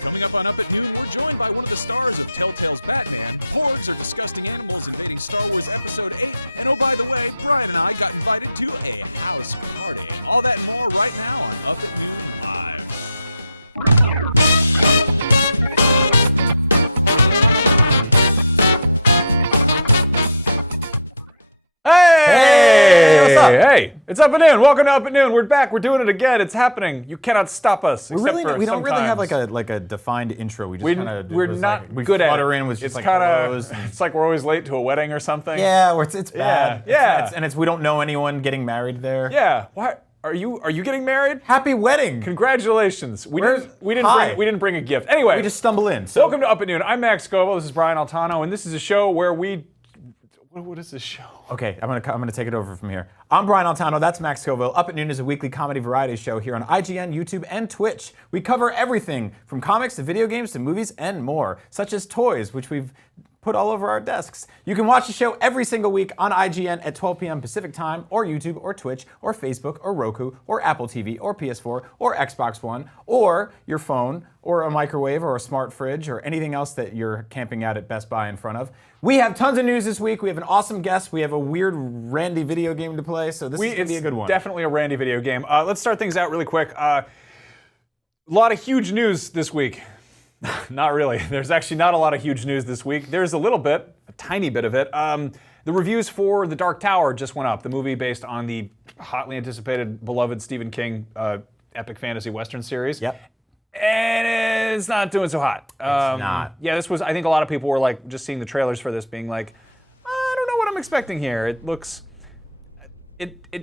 Coming up on Up at Noon, we're joined by one of the stars of Telltale's Batman. Porgs are disgusting animals invading Star Wars Episode 8. And oh, by the way, Brian and I got invited to a house party. All that and more right now on Up at Noon Live. Hey, what's up? Hey, it's Up at Noon. Welcome to Up at Noon. We're back. We're doing it again. It's happening. You cannot stop us. We don't really have like a defined intro. We just kind of we're not good at it. In with just it's like kind of and... it's like we're always late to a wedding or something. Yeah, or it's bad. Yeah. And we don't know anyone getting married there. Yeah. Why are you getting married? Happy wedding! Congratulations. We didn't bring a gift. Anyway, we just stumble in. So. Welcome to Up at Noon. I'm Max Scoville. This is Brian Altano, and this is a show where we. What is this show? Okay, I'm gonna take it over from here. I'm Brian Altano, that's Max Scoville. Up at Noon is a weekly comedy variety show here on IGN, YouTube, and Twitch. We cover everything from comics to video games to movies and more, such as toys, which we've put all over our desks. You can watch the show every single week on IGN at 12 p.m. Pacific Time, or YouTube, or Twitch, or Facebook, or Roku, or Apple TV, or PS4, or Xbox One, or your phone, or a microwave, or a smart fridge, or anything else that you're camping out at Best Buy in front of. We have tons of news this week. We have an awesome guest. We have a weird Randy video game to play, so this is going to be a good one. Definitely a Randy video game. Let's start things out really quick. A lot of huge news this week. Not really. There's actually not a lot of huge news this week. There's a little bit, a tiny bit of it. The reviews for The Dark Tower just went up, the movie based on the hotly anticipated, beloved Stephen King epic fantasy western series. Yep. And it's not doing so hot. It's not. Yeah, this was, I think a lot of people were like, just seeing the trailers for this being like, I don't know what I'm expecting here. It looks,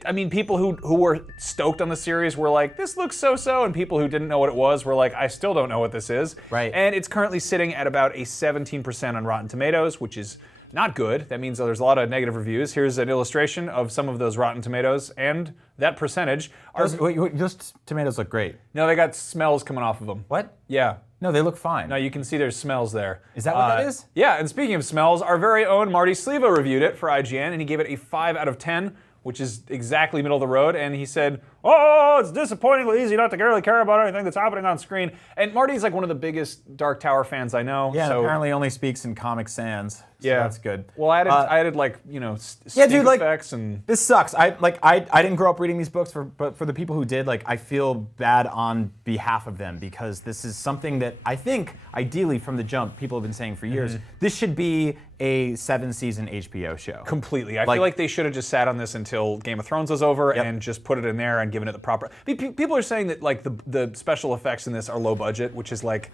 I mean, people who were stoked on the series were like, this looks so-so, and people who didn't know what it was were like, I still don't know what this is. Right. And it's currently sitting at about a 17% on Rotten Tomatoes, which is not good. That means there's a lot of negative reviews. Here's an illustration of some of those Rotten Tomatoes, and that percentage are... Those tomatoes look great. No, they got smells coming off of them. What? Yeah. No, they look fine. No, you can see there's smells there. Is that what that is? Yeah, and speaking of smells, our very own Marty Sleva reviewed it for IGN, and he gave it a 5 out of 10, which is exactly middle of the road, and he said, oh, it's disappointingly easy not to really care about anything that's happening on screen. And Marty's like one of the biggest Dark Tower fans I know. Yeah, so apparently only speaks in Comic Sans. So yeah, that's good. Well, I added like, you know, effects and... This sucks. I didn't grow up reading these books, but for the people who did, like, I feel bad on behalf of them, because this is something that I think, ideally from the jump, people have been saying for years, this should be a 7-season HBO show. Completely. I feel like they should have just sat on this until Game of Thrones was over and just put it in there and given it the proper... People are saying that like the special effects in this are low budget, which is like,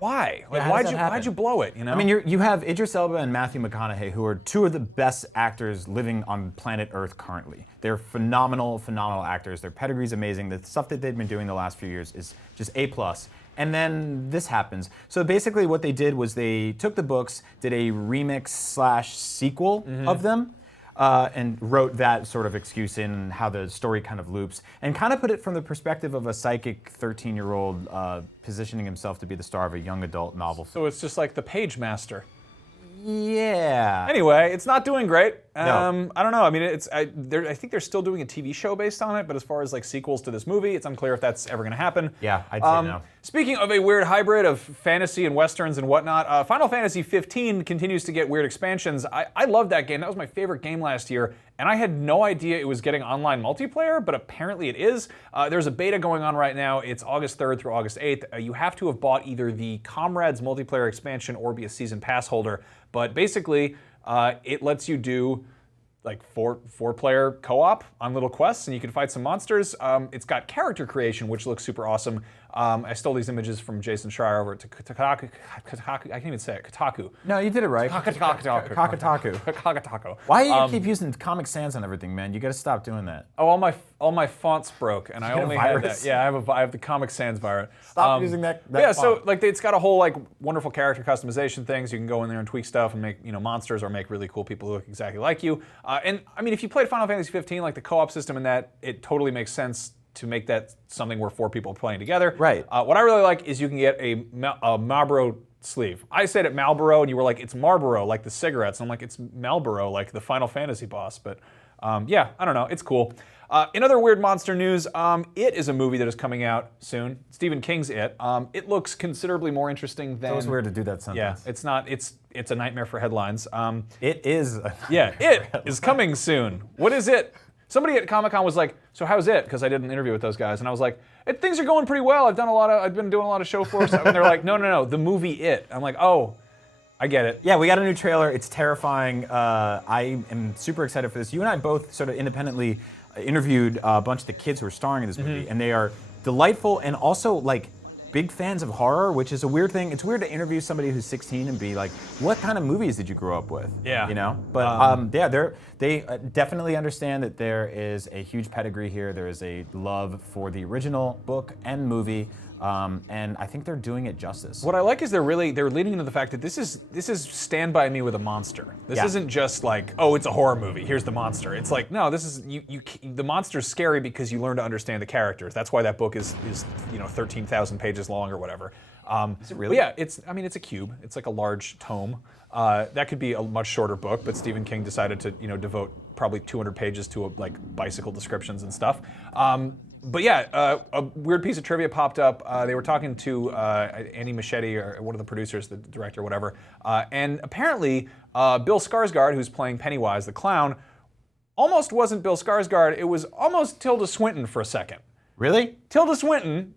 why? Like, why'd you blow it? You know? I mean, you have Idris Elba and Matthew McConaughey, who are two of the best actors living on planet Earth currently. They're phenomenal actors. Their pedigree's amazing. The stuff that they've been doing the last few years is just A+. And then this happens. So basically what they did was they took the books, did a remix/sequel of them, and wrote that sort of excuse in how the story kind of loops, and kind of put it from the perspective of a psychic 13-year-old positioning himself to be the star of a young adult novel. So it's just like the Page Master. Yeah. Anyway, it's not doing great. No. I don't know. I mean, I think they're still doing a TV show based on it, but as far as like sequels to this movie, it's unclear if that's ever going to happen. Yeah, I'd say no. Speaking of a weird hybrid of fantasy and westerns and whatnot, Final Fantasy 15 continues to get weird expansions. I love that game. That was my favorite game last year, and I had no idea it was getting online multiplayer, but apparently it is. There's a beta going on right now. It's August 3rd through August 8th. You have to have bought either the Comrades multiplayer expansion or be a season pass holder. But basically, it lets you do like four-player co-op on little quests, and you can fight some monsters. It's got character creation, which looks super awesome. I stole these images from Jason Schreier over at Kotaku. I can't even say it. Kotaku. No, you did it right. Kotaku. Why do you keep using Comic Sans on everything, man? You got to stop doing that. Oh, all my fonts broke, and I only had that. Yeah, I have the Comic Sans virus. Stop using that yeah, font. so like it's got a whole like wonderful character customization things. You can go in there and tweak stuff and make monsters or make really cool people who look exactly like you. And I mean, if you played Final Fantasy 15, like the co-op system in that, it totally makes sense to make that something where 4 people are playing together. Right. What I really like is you can get a Marlboro sleeve. I said it Marlboro, and you were like, it's Marlboro, like the cigarettes. And I'm like, it's Marlboro, like the Final Fantasy boss. But Yeah, I don't know. It's cool. In other weird monster news, It is a movie that is coming out soon. Stephen King's It. It looks considerably more interesting than... It was weird to do that sentence. Yeah, it's not. It's a nightmare for headlines. It is. Yeah, It is coming soon. What is it? Somebody at Comic-Con was like, "So how's It?" Because I did an interview with those guys, and I was like, "Things are going pretty well. I've been doing a lot of show floor stuff." And they're like, "No, the movie It." I'm like, "Oh, I get it." Yeah, we got a new trailer. It's terrifying. I am super excited for this. You and I both sort of independently interviewed a bunch of the kids who are starring in this movie, and they are delightful and also like big fans of horror, which is a weird thing. It's weird to interview somebody who's 16 and be like, "What kind of movies did you grow up with?" Yeah, you know. But they definitely understand that there is a huge pedigree here. There is a love for the original book and movie, and I think they're doing it justice. What I like is they're leading into the fact that this is Stand By Me with a monster. This isn't just like, oh, it's a horror movie, here's the monster. It's like, no, this is the monster's scary because you learn to understand the characters. That's why that book is 13,000 pages long or whatever. Is it really? Yeah, it's a cube. It's like a large tome. That could be a much shorter book, but Stephen King decided to devote probably 200 pages to like bicycle descriptions and stuff. But yeah, a weird piece of trivia popped up. They were talking to Andy Machete, or one of the producers, the director, whatever, and apparently Bill Skarsgård, who's playing Pennywise the clown, almost wasn't Bill Skarsgård. It was almost Tilda Swinton for a second. Really? Tilda Swinton,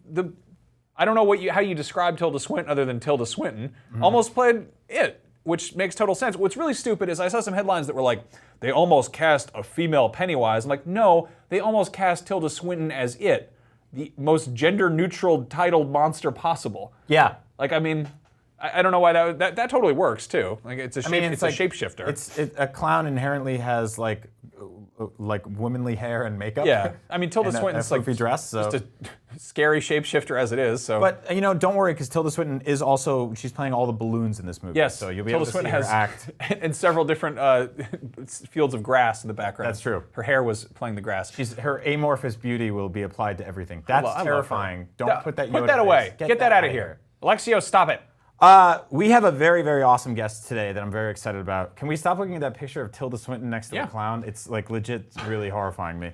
I don't know how you describe Tilda Swinton other than Tilda Swinton, almost played It, which makes total sense. What's really stupid is I saw some headlines that were like, they almost cast a female Pennywise. I'm like, no, they almost cast Tilda Swinton as It, the most gender-neutral titled monster possible. Yeah. Like, I mean, I don't know why that totally works too. Like, it's a shapeshifter. A clown inherently has like womanly hair and makeup. Yeah, I mean Tilda Swinton's like a dress, so. just a scary shapeshifter as it is. So, but don't worry, because Tilda Swinton is also, she's playing all the balloons in this movie. Yes, so you'll be Tilda able to Swinton see her has act. in several different fields of grass in the background. That's true. Her hair was playing the grass. Her amorphous beauty will be applied to everything. That's terrifying. Don't put that. Put that away. Get that out of here. Alexio, stop it. We have a very, very awesome guest today that I'm very excited about. Can we stop looking at that picture of Tilda Swinton next to the clown? It's like legit really horrifying me.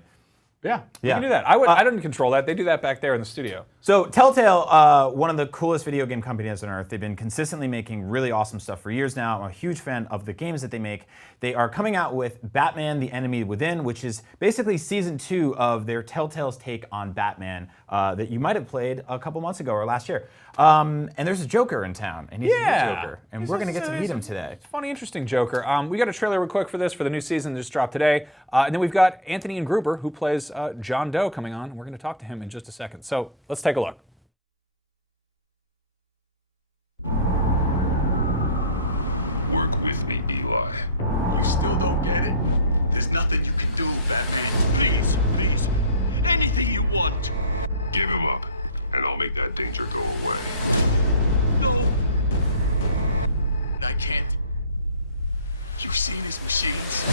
Yeah, you can do that. I didn't control that. They do that back there in the studio. So Telltale, one of the coolest video game companies on earth. They've been consistently making really awesome stuff for years now. I'm a huge fan of the games that they make. They are coming out with Batman: The Enemy Within, which is basically season 2 of their Telltale's take on Batman that you might have played a couple months ago or last year. And there's a Joker in town, and he's a new Joker, and we're gonna get to meet him today. Funny, interesting Joker. We got a trailer real quick for this for the new season that just dropped today, and then we've got Anthony Ingruber, who plays John Doe, coming on. We're gonna talk to him in just a second. So let's take a look. Work with me, Eli. You still don't get it? There's nothing you can do, Batman. Please, please, anything you want. Give him up, and I'll make that danger go away. No, I can't. You've seen his machines.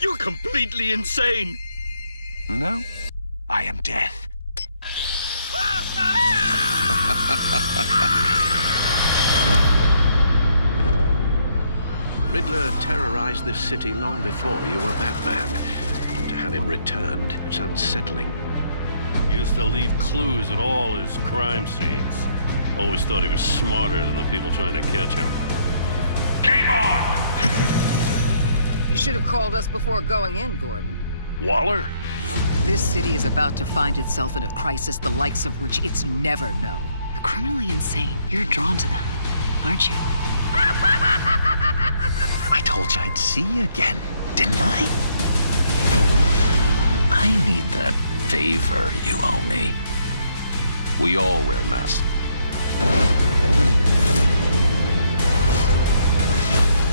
You're completely insane. No? I am death. Riddler terrorized this city long before you were Batman. To have him returned is unsettling. He used to leave clues at all his crime scenes. Always thought he was smarter than the people trying to catch him. Game on! You should have called us before going in, Gordon. Waller? This city is about to find itself in a crisis the likes of which it's never known. The criminally insane. You're drawn to them, aren't you? I told you I'd see you again, didn't I? I need that favor you owe me. We all wear masks.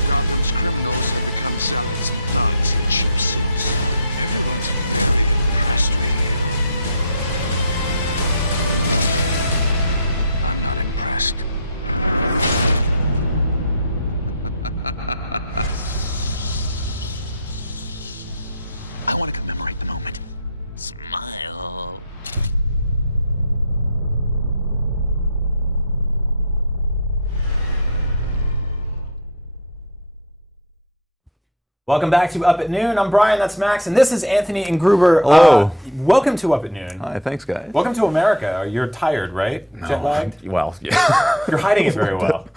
Gotham's criminals have become zealots and thugs in cheap suits. Everyone's very impressed with you. I'm not impressed. I want to commemorate the moment. Smile. Welcome back to Up at Noon. I'm Brian, that's Max, and this is Anthony Ingruber. Hello. Welcome to Up at Noon. Hi, thanks, guys. Welcome to America. You're tired, right? Jet lagged? Well, yeah. You're hiding it very well.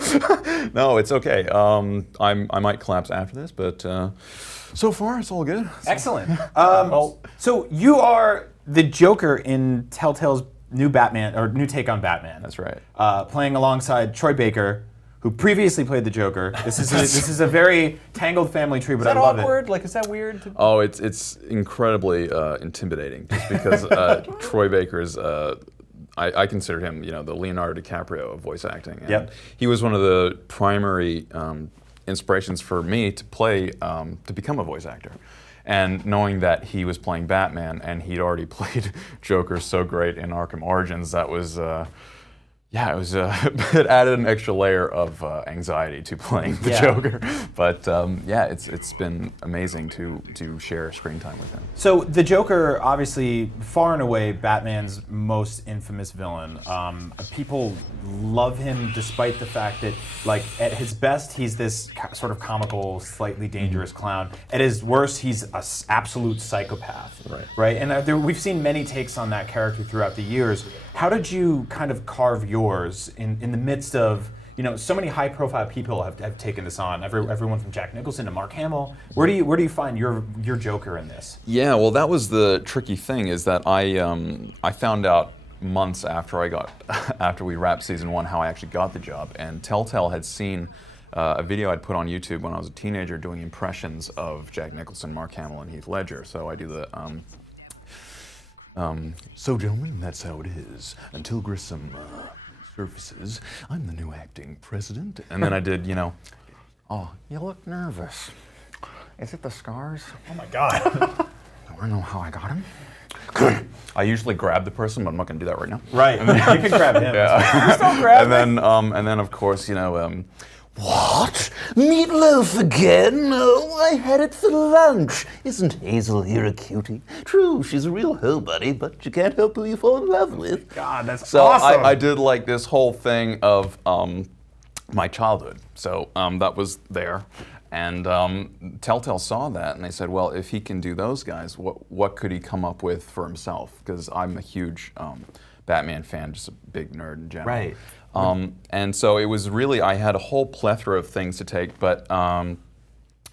No, it's okay. I might collapse after this, but so far it's all good. Excellent. So you are the Joker in Telltale's new Batman, or new take on Batman. That's right. Playing alongside Troy Baker, who previously played the Joker. This is a very tangled family tree, but I love it. Is that awkward? Like, is that weird? Oh, it's incredibly intimidating, just because Troy Baker's. I consider him, the Leonardo DiCaprio of voice acting. And Yep. He was one of the primary inspirations for me to play, to become a voice actor. And knowing that he was playing Batman and he'd already played Joker so great in Arkham Origins, that was, it added an extra layer of anxiety to playing the Joker. But it's been amazing to share screen time with him. So the Joker, obviously, far and away Batman's most infamous villain. People love him despite the fact that, like, at his best, he's this sort of comical, slightly dangerous clown. At his worst, he's an absolute psychopath, right? And we've seen many takes on that character throughout the years. How did you kind of carve yours in the midst of, so many high-profile people have taken this on. Everyone from Jack Nicholson to Mark Hamill. Where do you find your Joker in this? Yeah, well, that was the tricky thing, is that I found out months after we wrapped season 1 how I actually got the job, and Telltale had seen a video I'd put on YouTube when I was a teenager doing impressions of Jack Nicholson, Mark Hamill, and Heath Ledger. So I do the. So gentlemen, that's how it is. Until Grissom surfaces, I'm the new acting president. And then I did, oh, you look nervous. Is it the scars? Oh my God. Do I know how I got him? I usually grab the person, but I'm not going to do that right now. Right, you can grab him. Yeah. You still grab him. And then of course, what? Meatloaf again? Oh, I had it for lunch. Isn't Hazel here a cutie? True, she's a real hoe buddy, but you can't help who you fall in love with. God, that's so awesome. I did like this whole thing of my childhood. So that was there. And Telltale saw that, and they said, well, if he can do those guys, what could he come up with for himself? Because I'm a huge Batman fan, just a big nerd in general. Right. And so it was really, I had a whole plethora of things to take, but I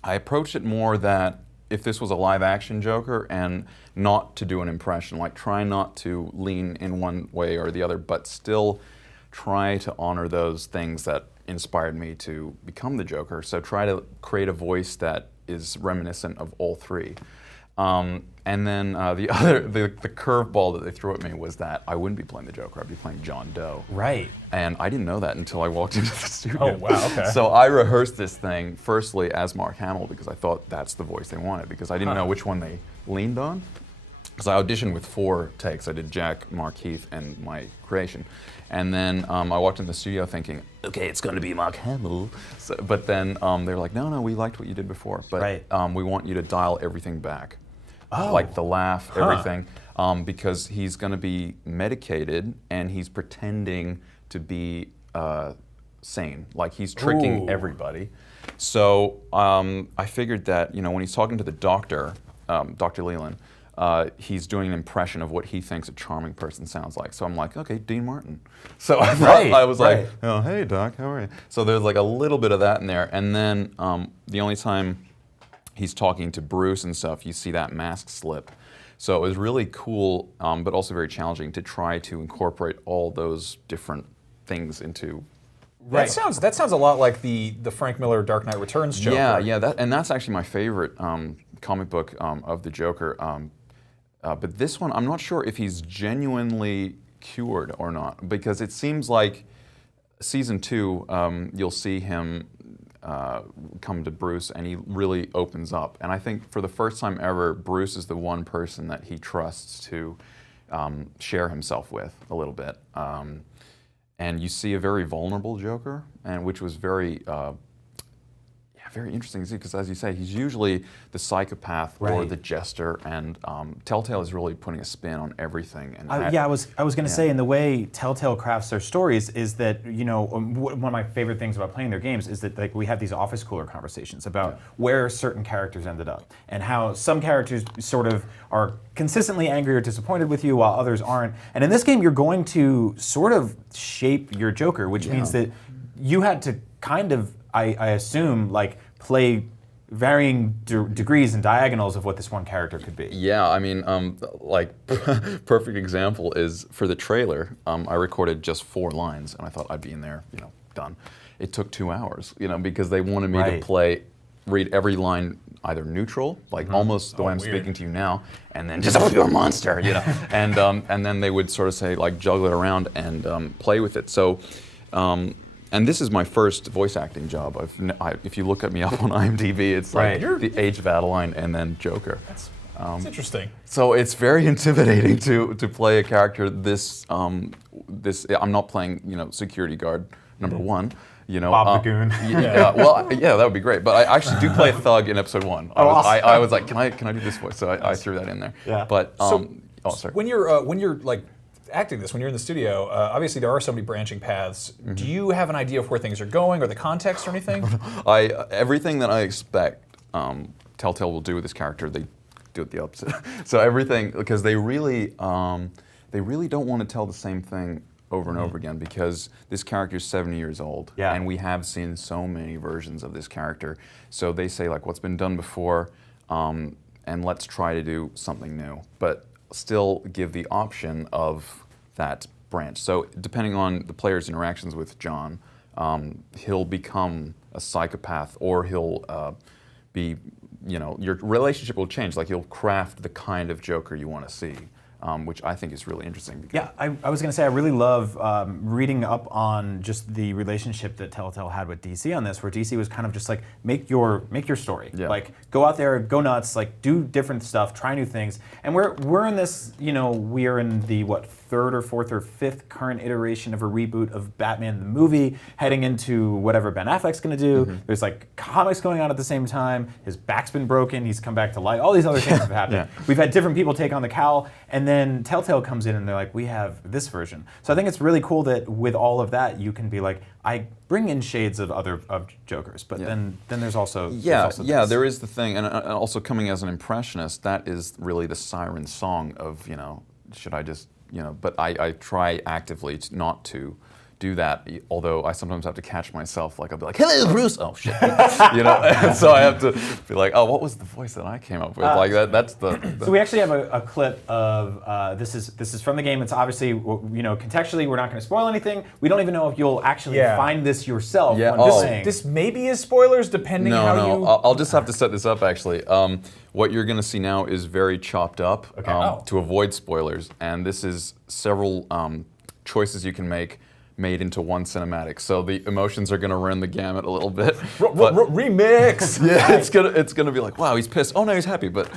approached it more that if this was a live action Joker, and not to do an impression, like try not to lean in one way or the other, but still try to honor those things that inspired me to become the Joker. So try to create a voice that is reminiscent of all three. And then the curveball that they threw at me was that I wouldn't be playing the Joker, I'd be playing John Doe. Right. And I didn't know that until I walked into the studio. Oh, wow, okay. So I rehearsed this thing, firstly as Mark Hamill, because I thought that's the voice they wanted, because I didn't know which one they leaned on. Because I auditioned with 4 takes. I did Jack, Mark, Heath, and my creation. And then I walked in the studio thinking, okay, it's going to be Mark Hamill. So, but then they were like, no, we liked what you did before, but we want you to dial everything back. Like the laugh, everything, because he's going to be medicated and he's pretending to be sane, like he's tricking everybody. So I figured that when he's talking to the doctor, Dr. Leland, he's doing an impression of what he thinks a charming person sounds like. So I'm like, okay, Dean Martin. So I thought, I was like, oh, hey Doc, how are you? So there's like a little bit of that in there, and then the only time he's talking to Bruce and stuff, you see that mask slip. So it was really cool, but also very challenging to try to incorporate all those different things into. Right. That sounds a lot like the Frank Miller Dark Knight Returns Joker. Yeah, and that's actually my favorite comic book of the Joker. But this one, I'm not sure if he's genuinely cured or not, because it seems like season 2, you'll see him come to Bruce, and he really opens up. And I think for the first time ever, Bruce is the one person that he trusts to share himself with a little bit. And you see a very vulnerable Joker, and which was very very interesting to see, because as you say, he's usually the psychopath or the jester, and Telltale is really putting a spin on everything. And I was going to say, in the way Telltale crafts their stories is that, you know, one of my favorite things about playing their games is that like we have these office cooler conversations about where certain characters ended up and how some characters sort of are consistently angry or disappointed with you while others aren't. And in this game, you're going to sort of shape your Joker, which means that you had to kind of, I assume, like play varying degrees and diagonals of what this one character could be. Yeah, I mean, like, perfect example is for the trailer, I recorded just 4 lines, and I thought I'd be in there, you know, done. It took 2 hours, you know, because they wanted me to read every line either neutral, like almost the way I'm speaking to you now, and then just a monster, you know, and then they would sort of say, like, juggle it around and play with it. So. And this is my first voice acting job. If you look at me up on IMDb, it's like the Age of Adeline and then Joker. That's interesting. So it's very intimidating to play a character this. I'm not playing, you know, security guard number 1. You know, Bob the Goon. Well, yeah, that would be great. But I actually do play a thug in episode 1. I was like, can I do this voice? So I threw that in there. Yeah. But sorry. When you're like acting this, when you're in the studio, obviously there are so many branching paths. Do you have an idea of where things are going or the context or anything? Everything that I expect Telltale will do with this character, they do it the opposite. So everything, because they really don't want to tell the same thing over and over again, because this character is 70 years old, and we have seen so many versions of this character. So they say, like, what's been done before, and let's try to do something new, but still give the option of that branch. So depending on the player's interactions with John, he'll become a psychopath, or he'll be, you know, your relationship will change. Like, you'll craft the kind of Joker you want to see. Which I think is really interesting. Yeah, I was going to say, I really love reading up on just the relationship that Telltale had with DC on this, where DC was kind of just like, make your story. Yeah. Like, go out there, go nuts, like, do different stuff, try new things. And we're in this, you know, we're in the, what, 3rd or 4th or 5th current iteration of a reboot of Batman the movie, heading into whatever Ben Affleck's going to do. There's, like, comics going on at the same time. His back's been broken. He's come back to life. All these other things have happened. We've had different people take on the cowl, and then Telltale comes in and they're like, we have this version. So I think it's really cool that with all of that, you can be like, I bring in shades of Jokers, but then there's also there is the thing, and also coming as an impressionist, that is really the siren song of, you know, should I just, you know, but I try actively not to do that, although I sometimes have to catch myself, like I'll be like, hello Bruce, oh shit, you know, and so I have to be like, oh, what was the voice that I came up with, like that's the So we actually have a clip of, this is from the game. It's obviously, you know, contextually we're not going to spoil anything. We don't even know if you'll actually find this yourself when playing. This maybe is spoilers depending on how you... I'll just have to set this up actually. What you're going to see now is very chopped up to avoid spoilers, and this is several choices you can make made into one cinematic, so the emotions are going to run the gamut a little bit. Remix. Yeah, it's gonna be like, wow, he's pissed. Oh no, he's happy. But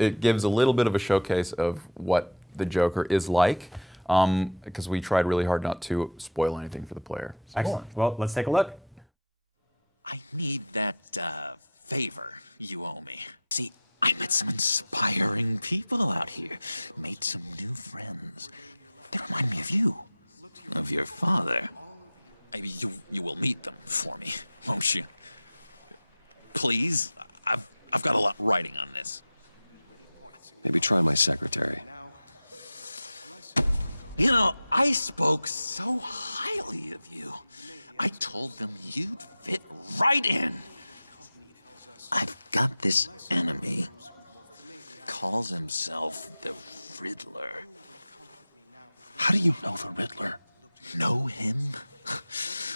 it gives a little bit of a showcase of what the Joker is like, because we tried really hard not to spoil anything for the player. Excellent. Well, let's take a look. I need that favor you owe me. See, I met some inspiring people out here. Made some new friends. They remind me of you. Of your father. You will meet them for me, won't you? Please? I've got a lot writing on this. Maybe try my secretary. You know, I spoke so highly of you. I told them you'd fit right in. I've got this enemy. Calls himself the Riddler. How do you know the Riddler? Know him?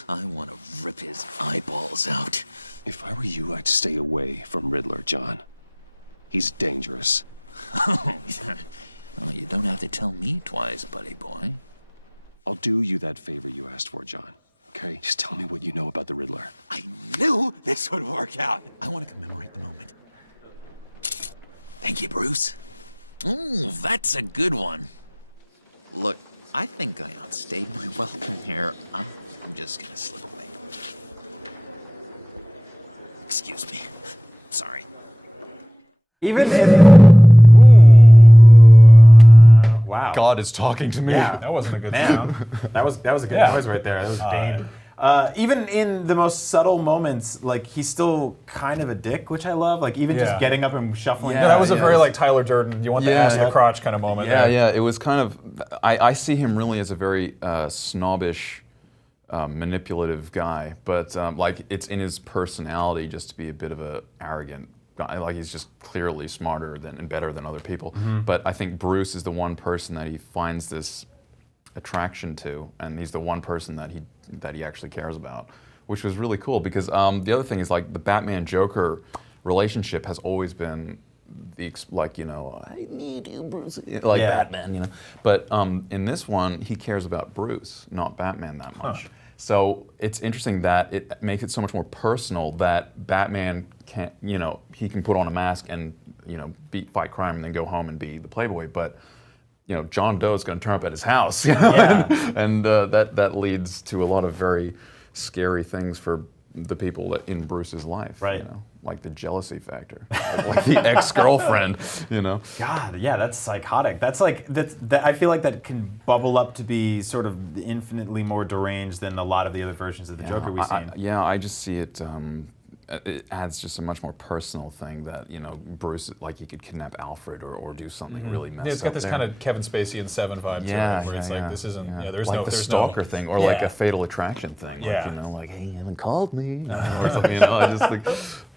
I want to rip his eyeballs out. If I were you, I'd stay away from Riddler, John. He's dangerous. Oh, you don't have to tell me twice, buddy boy. I'll do you that favor you asked for, John. Okay? Just tell me what you know about the Riddler. I knew this would work out. I want to commemorate the moment. Thank you, Bruce. Ooh, that's a good one. Look, I think I outstayed my welcome here. I'm just gonna slip away. Excuse me. Sorry. Even if... Wow. God is talking to me. Yeah. That wasn't a good Man, sound. that was a good noise right there. That was Bane. Even in the most subtle moments, like he's still kind of a dick, which I love. Like even just getting up and shuffling. Yeah, that was a very like Tyler Durden. You want the ass in the crotch kind of moment. Yeah, there. yeah. It was kind of. I see him really as a very snobbish, manipulative guy, but like it's in his personality just to be a bit of a arrogant guy. Like he's just clearly smarter than and better than other people. But I think Bruce is the one person that he finds this attraction to, and he's the one person that he actually cares about, which was really cool because the other thing is like the Batman-Joker relationship has always been like, you know, I need you, Bruce, like Batman, you know. But in this one, he cares about Bruce, not Batman that much. So it's interesting that it makes it so much more personal that Batman can't, you know, he can put on a mask and, you know, fight crime and then go home and be the playboy, but you know, John Doe is going to turn up at his house, you know? and that leads to a lot of very scary things for the people in Bruce's life, you know, like the jealousy factor, like the ex-girlfriend, you know. God, yeah, that's psychotic. That's like that. I feel like that can bubble up to be sort of infinitely more deranged than a lot of the other versions of the Joker we've seen. I just see it. It adds just a much more personal thing that, you know, Bruce, like he could kidnap Alfred or do something really messed up. Yeah, it's got this kind of Kevin Spacey and Seven vibe to it, where it's like, this isn't, there's like no... the there's stalker no, thing, or like a Fatal Attraction thing. Yeah. Like, you know, like, hey, you haven't called me, or something, you know, I just think,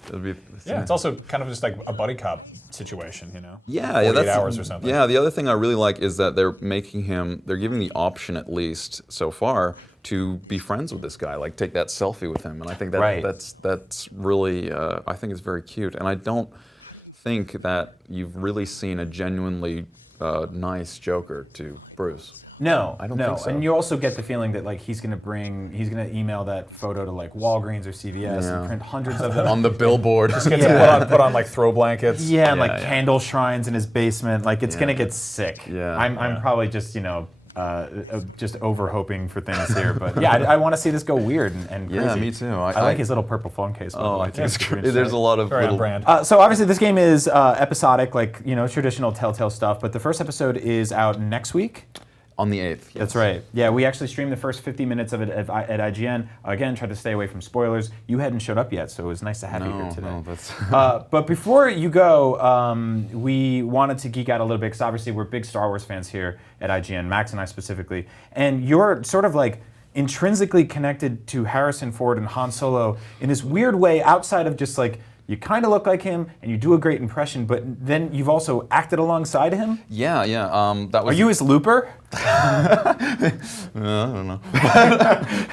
it'd be... Yeah, it's also kind of just like a buddy cop situation, you know? Yeah, 48 hours or something. Yeah, the other thing I really like is that they're giving the option, at least so far, to be friends with this guy, like take that selfie with him, and I think that's really, I think it's very cute, and I don't think that you've really seen a genuinely nice Joker to Bruce. No, I don't think so. And you also get the feeling that like he's gonna email that photo to like Walgreens or CVS and print hundreds of them on the billboard. Just get to put on like throw blankets. Yeah, and like candle shrines in his basement. Like it's gonna get sick. Yeah, I'm probably just, you know, just over hoping for things here, but yeah, I want to see this go weird and crazy. Yeah, me too. I like his little purple phone case. I think it's great. There's a lot of very on brand. So obviously this game is episodic, like, you know, traditional Telltale stuff. But the first episode is out next week. On the 8th. Yes. That's right. Yeah, we actually streamed the first 50 minutes of it at IGN. Again, tried to stay away from spoilers. You hadn't showed up yet, so it was nice to have you here today. No, that's... But before you go, we wanted to geek out a little bit, because obviously we're big Star Wars fans here at IGN, Max and I specifically. And you're sort of like intrinsically connected to Harrison Ford and Han Solo in this weird way, outside of just like, you kind of look like him, and you do a great impression, but then you've also acted alongside him? Yeah. That was... Are you his Looper? I don't know.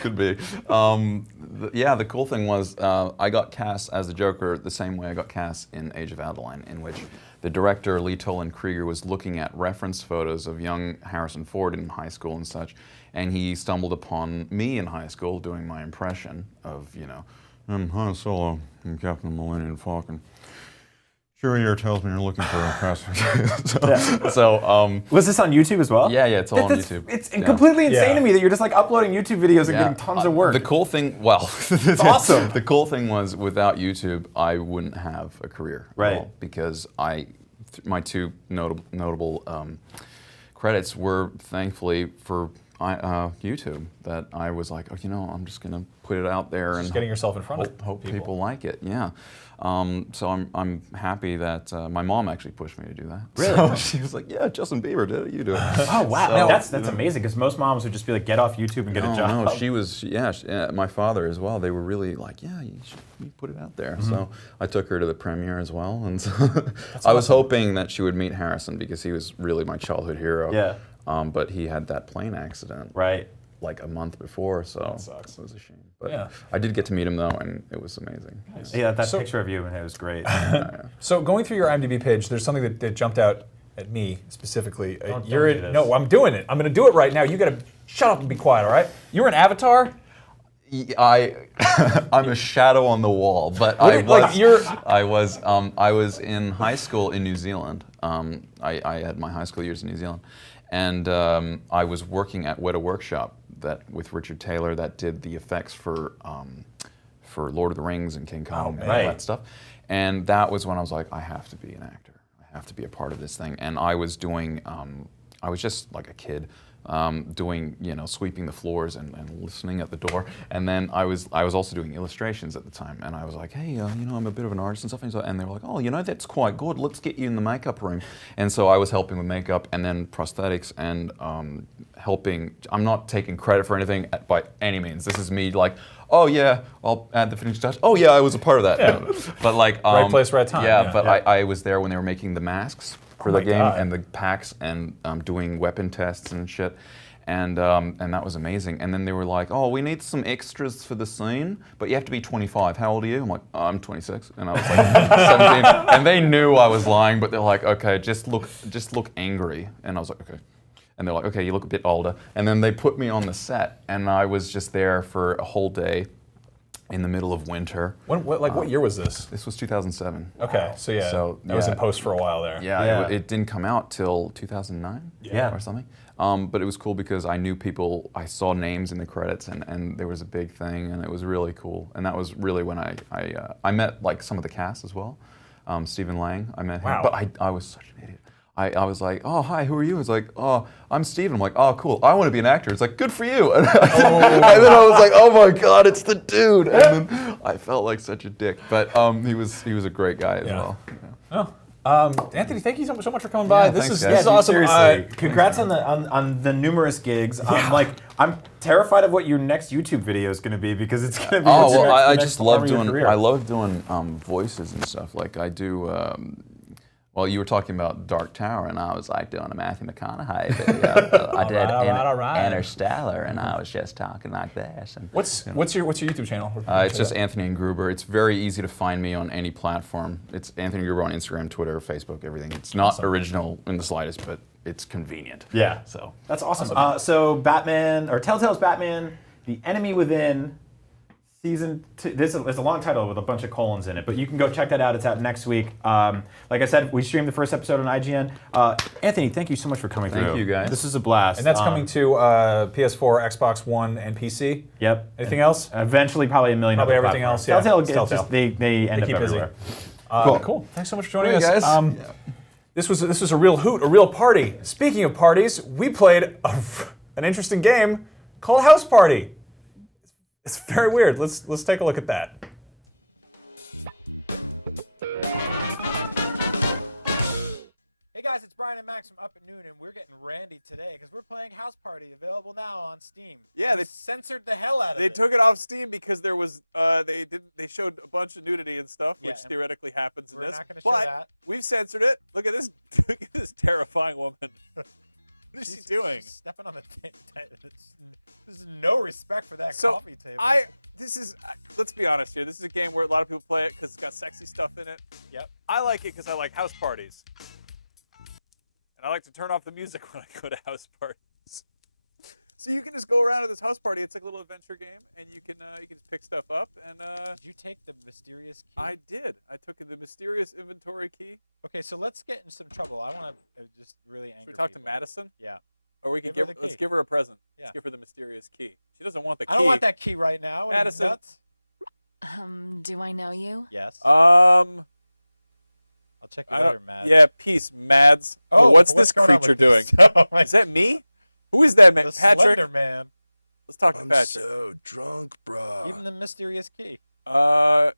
Could be. The cool thing was I got cast as the Joker the same way I got cast in Age of Adeline, in which the director, Lee Toland Krieger, was looking at reference photos of young Harrison Ford in high school and such, and he stumbled upon me in high school doing my impression of, you know, I'm Han Solo, I'm Captain Millennium Falcon. Sure, your tells me you're looking for a pastor. Was this on YouTube as well? Yeah, it's all on YouTube. It's completely insane to me that you're just like uploading YouTube videos and getting tons of work. The cool thing, it's awesome. The cool thing was, without YouTube, I wouldn't have a career at all, because my two notable credits were thankfully for YouTube, that I was like, oh, you know, I'm just gonna put it out there and just getting yourself in front of hope people like it. Yeah. So I'm happy that my mom actually pushed me to do that. Really? So she was like, yeah, Justin Bieber did it, you do it. Oh wow, no, that's amazing, because most moms would just be like, get off YouTube and get a job. No, she was, my father as well, they were really like, yeah, you should put it out there. So I took her to the premiere as well, and so I was hoping that she would meet Harrison, because he was really my childhood hero. Yeah. But he had that plane accident. Right. Like a month before, so that sucks. It was a shame. But I did get to meet him though, and it was amazing. Nice. Yeah, that picture of you, and it was great. So going through your IMDb page, there's something that jumped out at me specifically. Don't do this. No, I'm doing it. I'm going to do it right now. You got to shut up and be quiet, all right? You were an Avatar? I'm a shadow on the wall, but I was in high school in New Zealand. I had my high school years in New Zealand, and I was working at Weta Workshop with Richard Taylor, that did the effects for for Lord of the Rings and King Kong and right. all that stuff. And that was when I was like, I have to be an actor. I have to be a part of this thing. And I was doing, I was just like a kid. Doing, sweeping the floors and listening at the door, and then I was also doing illustrations at the time, and I was like, hey, I'm a bit of an artist and stuff, and they were like, oh, that's quite good. Let's get you in the makeup room, and so I was helping with makeup and then prosthetics and helping. I'm not taking credit for anything by any means. This is me like, oh yeah, I'll add the finishing touch. Oh yeah, I was a part of that. Yeah. No. But like right place, right time. Yeah, but I was there when they were making the masks for the game God. and the packs and doing weapon tests and shit. And that was amazing. And then they were like, oh, we need some extras for the scene, but you have to be 25. How old are you? I'm like, oh, I'm 26. And I was like 17. And they knew I was lying, but they're like, okay, just look angry. And I was like, okay. And they're like, okay, you look a bit older. And then they put me on the set, and I was just there for a whole day in the middle of winter. What year was this? This was 2007. Okay, so that was in post for a while there. Yeah. It didn't come out till 2009 or something. But it was cool because I knew people, I saw names in the credits, and there was a big thing, and it was really cool. And that was really when I met like some of the cast as well. Stephen Lang, I met him, but I was such an idiot. I was like, oh, hi, who are you? It's like, oh, I'm Steven. I'm like, oh, cool. I want to be an actor. It's like, good for you. And, and then I was like, oh my God, it's the dude. And then I felt like such a dick. But he was a great guy as well. Yeah. Oh. Anthony, thank you so much for coming by. Yeah, this is awesome. Seriously, congrats on the numerous gigs. I'm terrified of what your next YouTube video is going to be because it's going to be. Oh well, I just love doing. I love doing voices and stuff. Like I do. Well, you were talking about Dark Tower, and I was like doing a Matthew McConaughey video. I did Interstellar, and I was just talking like this. And, what's your YouTube channel? It's just Anthony Ingruber. It's very easy to find me on any platform. It's Anthony Ingruber on Instagram, Twitter, Facebook, everything. It's not original in the slightest, but it's convenient. Yeah, so that's awesome. So Batman, or Telltale's Batman, The Enemy Within. Season 2. This is a long title with a bunch of colons in it, but you can go check that out. It's out next week. Like I said, we streamed the first episode on IGN. Anthony, thank you so much for coming through. Thank you, guys. This is a blast. And that's coming to PS4, Xbox One, and PC. Yep. Anything else? Eventually, probably a million. Probably everything else. Yeah. Telltale. Just, they end up keep everywhere. Busy. Cool. Thanks so much for joining us, guys. This was a real hoot, a real party. Speaking of parties, we played an interesting game called House Party. It's very weird. Let's take a look at that. Hey guys, it's Brian and Max from Up at Noon, and we're getting randy today because we're playing House Party, available now on Steam. Yeah, they censored the hell out of it. They took it off Steam because there was they showed a bunch of nudity and stuff, which and theoretically happens in this. We're not going to show that. We've censored it. Look at this. Look at this terrifying woman. What is she doing? She's stepping on the There's no respect for that coffee table. Let's be honest here. This is a game where a lot of people play it because it's got sexy stuff in it. Yep. I like it because I like house parties. And I like to turn off the music when I go to house parties. So you can just go around to this house party. It's like a little adventure game, and you can just pick stuff up. And did you take the mysterious key? I did. I took the mysterious inventory key. Okay, so let's get in some trouble. I want to just really anger Should we talk people. to Madison? Yeah. Or we could let's give her a present. Let's give her the mysterious key. She doesn't want the key. I don't want that key right now. Madison. Nuts? Do I know you? Yes. I'll check you later, Mads. Yeah, peace, Mads. Oh, what's this creature doing? Is that me? Who is that man? The Patrick? Slender Man. Let's talk to Patrick. I'm so drunk, bro. Give him the mysterious key. I've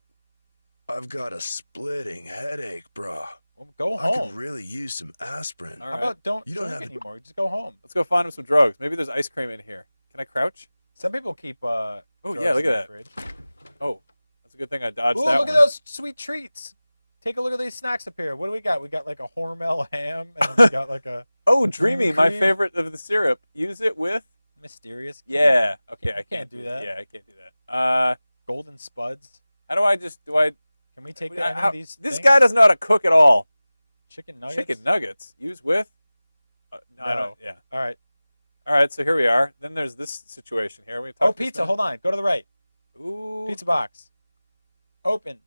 got a splitting headache, bro. Well, go I home. could really use some aspirin. How about don't You don't drink have to- anymore? Just go home. Let's go find him some drugs. Maybe there's ice cream in here. Can I crouch? Some people keep. Oh drugs yeah, look in at the that. fridge. Oh, that's a good thing I dodged Ooh, that look one. at those sweet treats. Take a look at these snacks up here. What do we got? We got like a Hormel ham, and we got like a. Oh, Dreamy, my cream. favorite of the syrup. Use it with. Mysterious. Key. Yeah. Okay, I can't do that. Yeah, I can't do that. Golden spuds. How do I just do I? Can we take Any of these? This things? guy doesn't know how to cook at all. Chicken nuggets. Chicken nuggets. Use with. No, I don't. Yeah. All right. All right. So here we are. Then there's this situation here. We talk Oh, pizza. Hold on. Go to the right. Ooh. Pizza box. Open.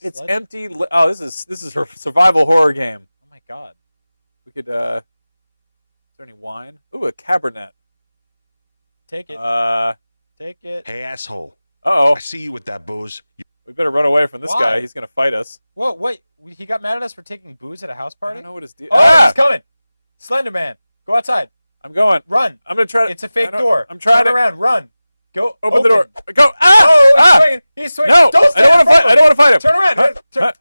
It's empty. Oh, this is her survival horror game. Oh my God. We could. Is there any wine? Ooh, a Cabernet. Take it. Uh. Take it. Hey, asshole. Uh-oh. I see you with that booze. We better run away from this Why? guy. He's going to fight us. Whoa, wait. He got mad at us for taking booze at a house I party? don't know what his deal. Oh, he's coming. Slender Man. Go outside. I'm going. Run. I'm going to try to... It's a fake door. I'm trying Turn to... around. Run. Go. Open the door. Go. Ah! Oh, he's ah! swinging. He's swinging. No, Don't I don't want to fight. I don't want to fight him. Turn around.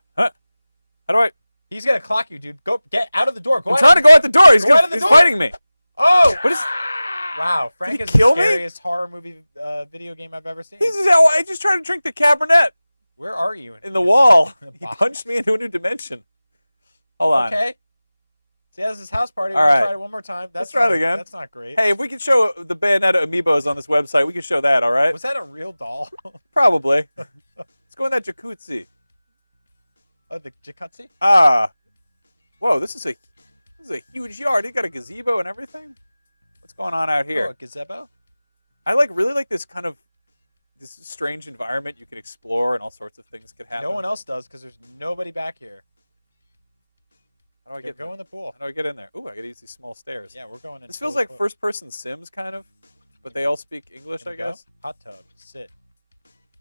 How do I... He's going to clock you, dude. Go. Get out of the door. I'm trying to go out the door. He's door. fighting me. Oh. What is... Wow. Frank is kill the me? scariest horror movie video game I've ever seen. I just tried to drink the Cabernet. Where are you? In the wall. He punched me into a new dimension. Hold on. Okay. See, this is house party. All We'll right. try it one more time. Let's try it again. That's not great. Hey, if we could show the Bayonetta amiibos on this website, we can show that, all right? Was that a real doll? Probably. Let's go in that jacuzzi. Oh, the jacuzzi? Ah. Whoa, this is a huge yard. You got a gazebo and everything? What's going on out here? Oh, a gazebo? I really like this kind of this strange environment you can explore and all sorts of things could happen. No one else does because there's nobody back here. How do I Go in the pool. How do I get in there? Ooh, I gotta use these small stairs. Yeah, we're going in. This feels like first-person Sims, kind of, but they all speak English, I guess. Hot tub. Sit.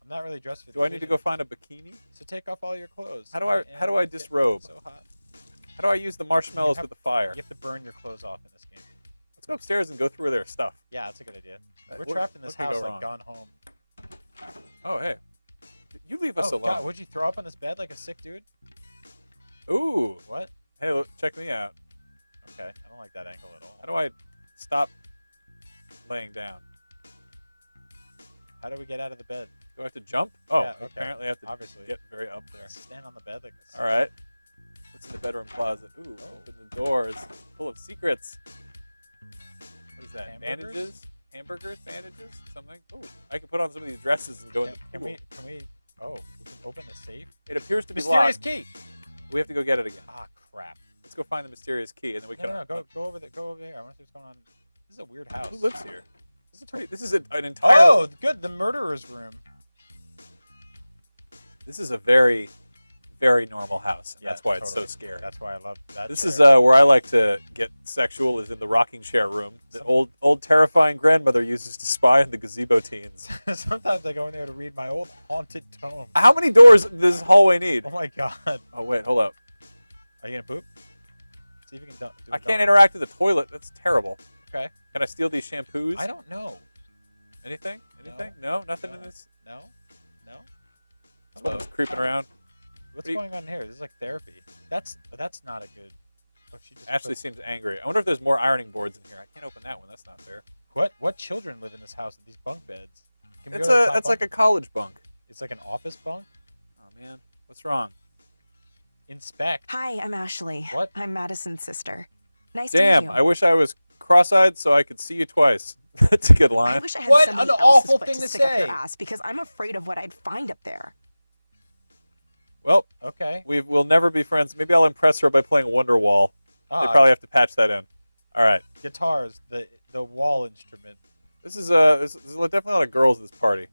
I'm not really dressed for Do I need to go find a bikini? So take off all your clothes. How do I disrobe? So hot. How do I use the marshmallows with the fire? You have to burn your clothes off in this game. Let's go upstairs and go through their stuff. Yeah, that's a good idea. We're What- trapped in this what could house go like wrong? gone home. Oh, hey. You leave us Oh, alone. God, would you throw up on this bed like a sick dude? Ooh. What? Hey, look, check me out. Okay, I don't like that angle at all. How do I stop laying down? How do we get out of the bed? Do I have to jump? Oh, Yeah, okay. apparently I have to Obviously. get very up there. Stand on the bed like this. All right. What's in the bedroom closet? Ooh, open the doors. Full of secrets. What is that? Hamburgers? Bandages? Hamburgers? Bandages? Something? Ooh, I can put on some of these dresses and go in the Can pool. we? Oh, we can open the safe. It appears to be Mysterious locked. key. We have to go get it again. Ah, crap. Let's go find the mysterious key, and then we can. No, go over there. Go over there. I want to see what's going on. This is a weird house. Who lives here? This is pretty. This is an entire. Oh, good. The murderer's room. This is a very, very normal house. And Yeah, that's why it's totally. so scary. That's why I love that. This chair. is where I like to get sexual. Is in the rocking chair room that old terrifying grandmother uses to spy on the gazebo teens. Sometimes I go in there to read my old haunted tome. How many doors does this hallway need? Oh my god. Oh wait, hold up. Are you gonna poop? See if you can do I can't interact with the toilet. That's terrible. Okay. Can I steal these shampoos? I don't know. Anything? Anything? No? Nothing in this? No. No. Someone's creeping around. What's going on here? This is like therapy. That's not a good. Oh, she just Ashley put- seems angry. I wonder if there's more ironing boards in here. I can't open that one. That's not fair. What children live in this house with these bunk beds? Can we It's go to the top that's like bunk? a college bunk. It's like an office bunk. Oh man, what's wrong? Inspect. Hi, I'm Ashley. What? I'm Madison's sister. Nice to Damn, meet you. I wish I was cross-eyed so I could see you twice. That's a good line. I wish I had What somebody an else's awful foot thing to stick up your say. ass because I'm afraid of what I'd find up there. Well, okay. We'll never be friends. Maybe I'll impress her by playing Wonderwall. Ah. They probably have to patch that in. All right. Guitars, the wall instrument. This is there's definitely a lot of girls at this party,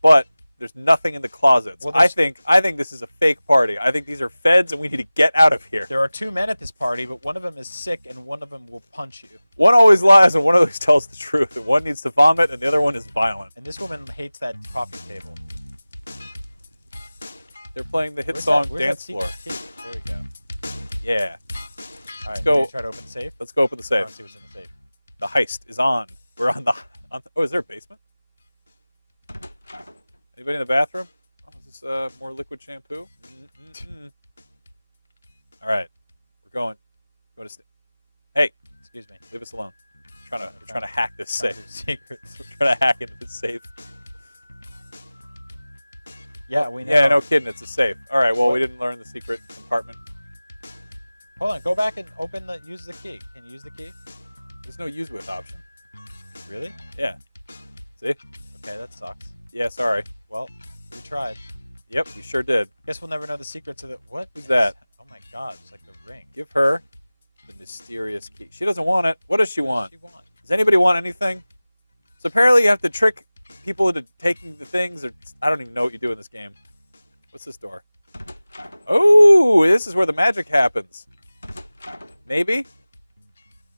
but there's nothing in the closets. Well, I think this is a fake party. I think these are feds, and we need to get out of here. There are two men at this party, but one of them is sick and one of them will punch you. One always lies, and one always tells the truth. And one needs to vomit, and the other one is violent. And this woman hates that coffee table. They're playing the hit Where's song that- where's Dance that Floor. secret key? There we go. Yeah. All right, Let's go. Try to open the safe. Let's go open the I safe. want to see what's in the safe. The heist is on. We're on the. Oh, is there a basement? Anybody in the bathroom? Oh, is this more liquid shampoo? All right, we're going. Go to. Hey, excuse me. Leave us alone. We're trying to hack this trying safe. to do secrets. We're trying to hack into the safe. Yeah, we know. Yeah, no kidding. It's a safe. All right. Well, we didn't learn the secret compartment. Hold on. Go back and use the key. Can you use the key? There's no use with option. Really? Yeah. See? Okay, that sucks. Yeah. Sorry. Well, we tried. Yep, we sure did. Guess we'll never know the secrets of the what? Who's that? Oh my God! It's like the ring. Give her the mysterious key. She doesn't want it. What does she want? What does she want? Does anybody want anything? So apparently you have to trick people into taking the things, or I don't even know what you do in this game. What's this door? Oh, this is where the magic happens. Maybe.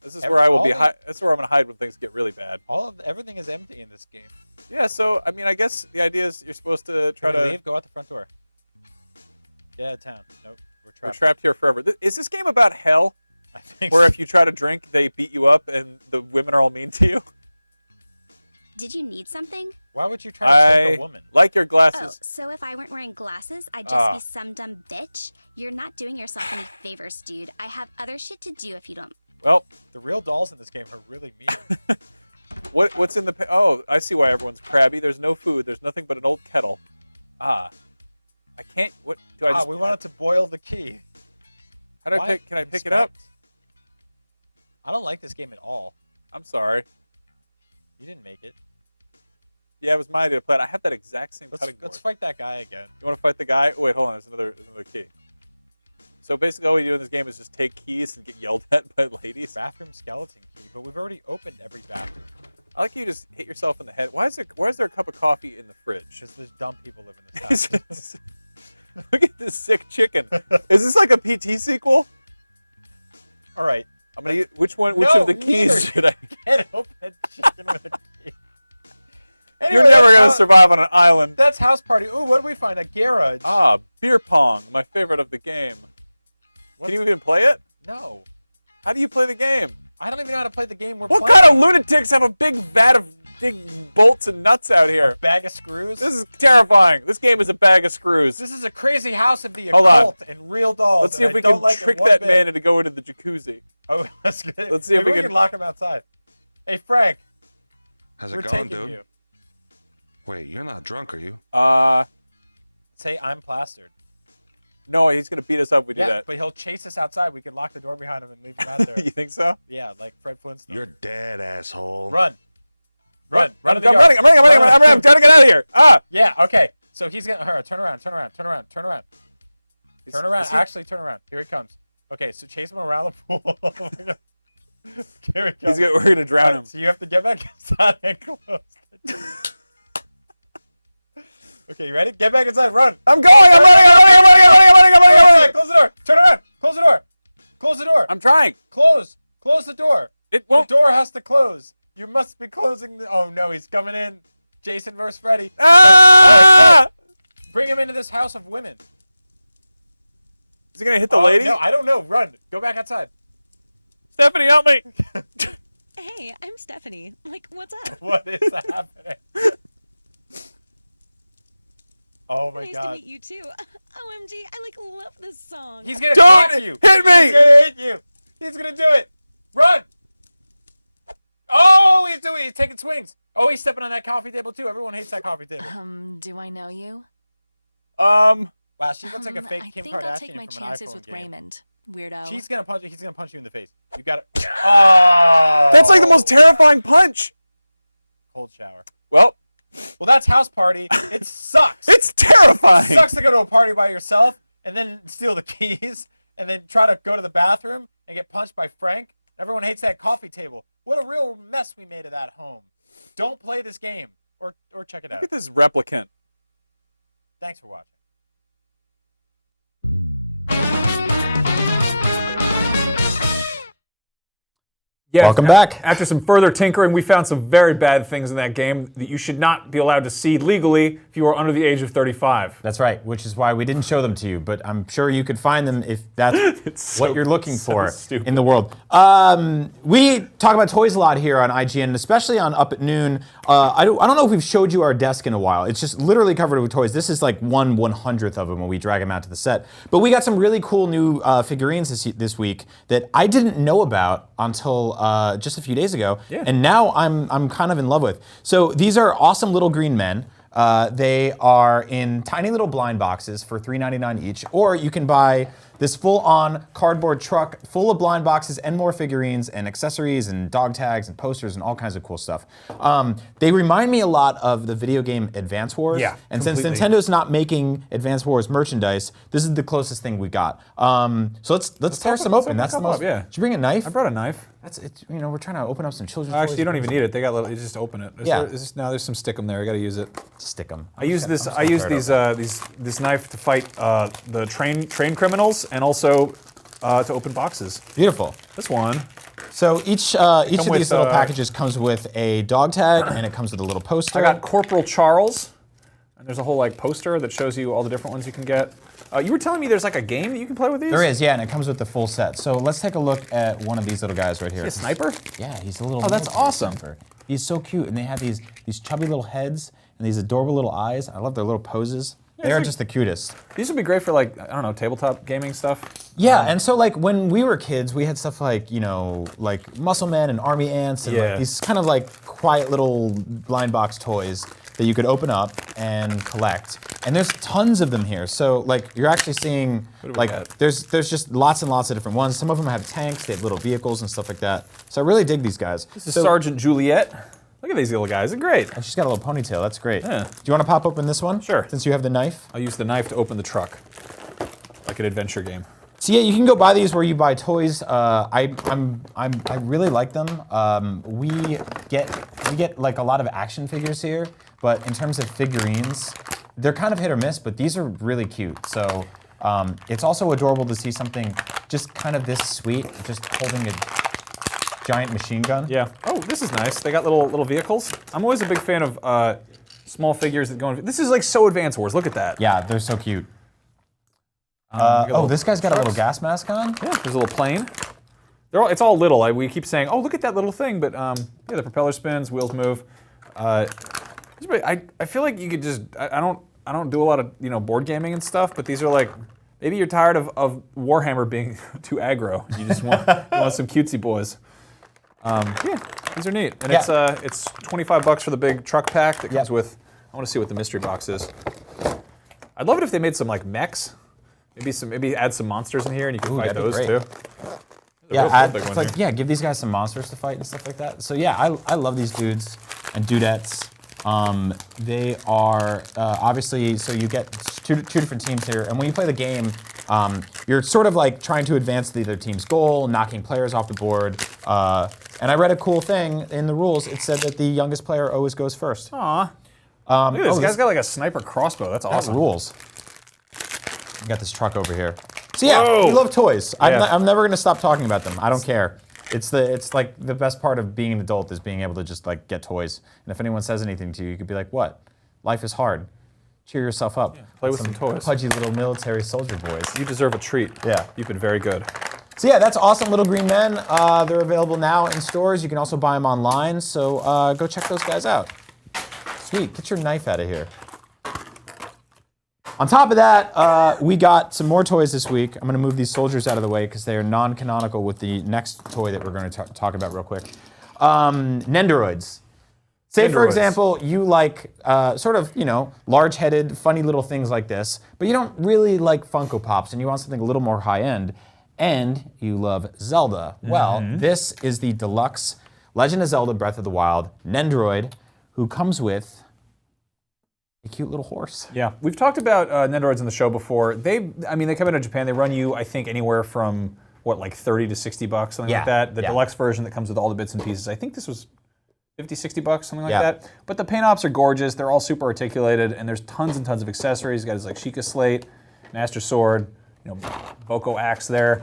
This is where I will be. That's where I'm gonna hide when things get really bad. Everything is empty in this game. Yeah, so, I mean, I guess the idea is you're supposed to try Can we to... leave? Go out the front door. Get out of town. Nope, we're We're trapped. trapped here forever. Is this game about hell? I think Where so. if you try to drink, they beat you up and the women are all mean to you? Did you need something? Why would you try to take a woman? Like your Oh, glasses. so if I weren't wearing glasses, I'd just Ah. be some dumb bitch? You're not doing yourself any favors, dude. I have other shit to do if you don't. Well, The real dolls in this game are really mean. what's in the... Oh, I see why everyone's crabby. There's no food. There's nothing but an old kettle. Ah. I can't... What? Do I just... we wanted to boil the key. How do I Why? pick... Can I pick it up? Inspect. I don't like this game at all. I'm sorry. You didn't make it. Yeah, it was my idea to play it. I have that exact same cutting board. Let's fight that guy again. You want to fight the guy? Oh, wait, hold on. There's another key. So basically, all we do in this game is just take keys and get yelled at by ladies. Bathroom skeleton key, but we've already opened every bathroom. I like you just hit yourself in the head. Why is there a cup of coffee in the fridge? Because there's dumb people live in this house. Look at this sick chicken. Is this like a PT sequel? All right. I'm gonna. Which of the keys should I? Can't open a chicken with a key. Anyway, You're never that's gonna survive on an island. That's house party. Ooh, what did we find? A garage. Ah, beer pong, my favorite of the game. Can you even play it? No. How do you play the game? I don't even know how to play the game we're What playing. kind of lunatics have a big vat of big bolts and nuts out here? A bag of screws? This is terrifying. This game is a bag of screws. This is a crazy house of the Hold on. occult and real dolls. Let's see if and we I don't can like it trick one that bit. man into going into the jacuzzi. Oh, that's good. Let's see if Maybe we we can can lock him outside. Hey, Frank. How's we're it going, taking dude? you. Wait, you're not drunk, are you? Say I'm plastered. No, he's gonna beat us up if we do Yeah, that. but he'll chase us outside. We can lock the door behind him and leave him out there. You think so? Yeah, like Fred Flintstone. You're dead, asshole. Run. Run. I'm to the yard. running. I'm trying to get out of here. Ah! Yeah, okay. So he's going to turn around. Turn around. Is he- Actually, turn around. Here he comes. Okay, so chase him around the pool. Here he comes. We're gonna drown Alright, him. So you have to get back inside and close the door. Okay, you ready? Get back inside. Run. I'm going. I'm running. Close the door. Turn around. Close the door. Close the door. I'm trying. Close the door. It won't. The door has to close. You must be closing the... Oh, no, he's coming in. Jason versus Freddy. Ah! Bring him into this house of women. Is he gonna hit the lady? No, I don't know. Run. Go back outside. Stephanie, help me. Hey, I'm Stephanie. Like, what's up? What is happening? Oh, my nice God. to meet you, too. OMG, I, love this song. He's going to Don't talk you. hit me. He's going to hit you. He's going to do it. Run. Oh, he's taking swings. Oh, he's stepping on that coffee table, too. Everyone hates that coffee table. Do I know you? Wow, she looks like a fake I Kim think Kardashian I'll take my from an chances iPhone with game. Raymond, weirdo. He's going to punch you in the face. You got it. Oh. That's like the most terrifying punch. Cold shower. Well, that's house party. It sucks. It's terrifying. It sucks to go to a party by yourself and then steal the keys and then try to go to the bathroom and get punched by Frank. Everyone hates that coffee table. What a real mess we made of that home. Don't play this game or check it out. Look at this replicant. Thanks for watching. Yes, Welcome back. After some further tinkering, we found some very bad things in that game that you should not be allowed to see legally if you are under the age of 35. That's right, which is why we didn't show them to you, but I'm sure you could find them if that's what you're looking for in the world. We talk about toys a lot here on IGN, and especially on Up at Noon. I don't know if we've showed you our desk in a while. It's just literally covered with toys. This is like 1/100th of them when we drag them out to the set. But we got some really cool new figurines this week that I didn't know about until just a few days ago, and now I'm kind of in love with. So these are awesome little green men. They are in tiny little blind boxes for $3.99 each, or you can buy this full-on cardboard truck full of blind boxes and more figurines and accessories and dog tags and posters and all kinds of cool stuff. They remind me a lot of the video game Advance Wars. Yeah, and completely. since Nintendo's not making Advance Wars merchandise, this is the closest thing we got. So let's tear some open. That's the most. Yeah. Did you bring a knife? I brought a knife. We're trying to open up some children's Actually, toys. you don't even need it. They got little. You just open it. Yeah. There's some stickum there. I got to use it. Stick'em. I use this. I use this knife to fight the train criminals and also to open boxes. Beautiful. This one So each of with, these little packages comes with a dog tag, and it comes with a little poster. I got Corporal Charles, and there's a whole like poster that shows you all the different ones you can get. You were telling me there's like a game that you can play with these? There is, yeah, and it comes with the full set. So let's take a look at one of these little guys right here. Is he a sniper? Yeah, he's a little. Oh, that's military awesome. Sniper. He's so cute, and they have these chubby little heads and these adorable little eyes. I love their little poses. They are just the cutest. These would be great for like, I don't know, tabletop gaming stuff. Yeah, and so like when we were kids, we had stuff like, you know, like Muscle Men and Army Ants and like these kind of like quiet little blind box toys that you could open up and collect. And there's tons of them here. So like you're actually seeing like there's just lots and lots of different ones. Some of them have tanks, they have little vehicles and stuff like that. So I really dig these guys. This is Sergeant Juliet. Look at these little guys, they're great. Oh, she's got a little ponytail, that's great. Yeah. Do you want to pop open this one? Sure. Since you have the knife? I'll use the knife to open the truck, like an adventure game. So yeah, you can go buy these where you buy toys. I really like them. We get like a lot of action figures here, but in terms of figurines, they're kind of hit or miss, but these are really cute. So it's also adorable to see something just kind of this sweet, just holding a giant machine gun. Yeah. Oh, this is nice. They got little vehicles. I'm always a big fan of small figures that go in. This is like so Advance Wars. Look at that. Yeah, they're so cute. Oh, this guy's got a little gas mask on? Yeah, there's a little plane. It's all little. We keep saying, oh, look at that little thing, but yeah, the propeller spins, wheels move. I feel like you could just, I don't do a lot of board gaming and stuff, but these are like, maybe you're tired of Warhammer being too aggro. You just want, you want some cutesy boys. Yeah, these are neat. And it's $25 for the big truck pack that comes with, I want to see what the mystery box is. I'd love it if they made some like mechs. Maybe add some monsters in here and you can fight those too. Yeah, give these guys some monsters to fight and stuff like that. So yeah, I love these dudes and dudettes. They are obviously, so you get two different teams here, and when you play the game, you're sort of like trying to advance the other team's goal, knocking players off the board. And I read a cool thing in the rules. It said that the youngest player always goes first. Aw. Look at this guy's got like a sniper crossbow. That's awesome. That rules. We got this truck over here. So yeah, we love toys. I'm never gonna stop talking about them. I don't care. It's like the best part of being an adult is being able to just like get toys. And if anyone says anything to you, you could be like, "What? Life is hard. Cheer yourself up. Yeah, play with some toys. Pudgy little military soldier boys. You deserve a treat. Yeah, you've been very good." So yeah, that's awesome, Little Green Men. They're available now in stores. You can also buy them online. So go check those guys out. Sweet. Get your knife out of here. On top of that, we got some more toys this week. I'm going to move these soldiers out of the way because they are non-canonical with the next toy that we're going to talk about real quick. Nendoroids. Say, for example, you like sort of, large-headed, funny little things like this, but you don't really like Funko Pops and you want something a little more high-end, and you love Zelda. Well, this is the deluxe Legend of Zelda Breath of the Wild Nendoroid, who comes with a cute little horse. Yeah, we've talked about Nendoroids in the show before. They come out of Japan. They run you, I think, anywhere from like $30 to $60, something like that. The deluxe version that comes with all the bits and pieces. I think this was $50, $60, something like that. But the paint ops are gorgeous. They're all super articulated, and there's tons and tons of accessories. You got his like Sheikah slate, Master Sword, Boko axe there.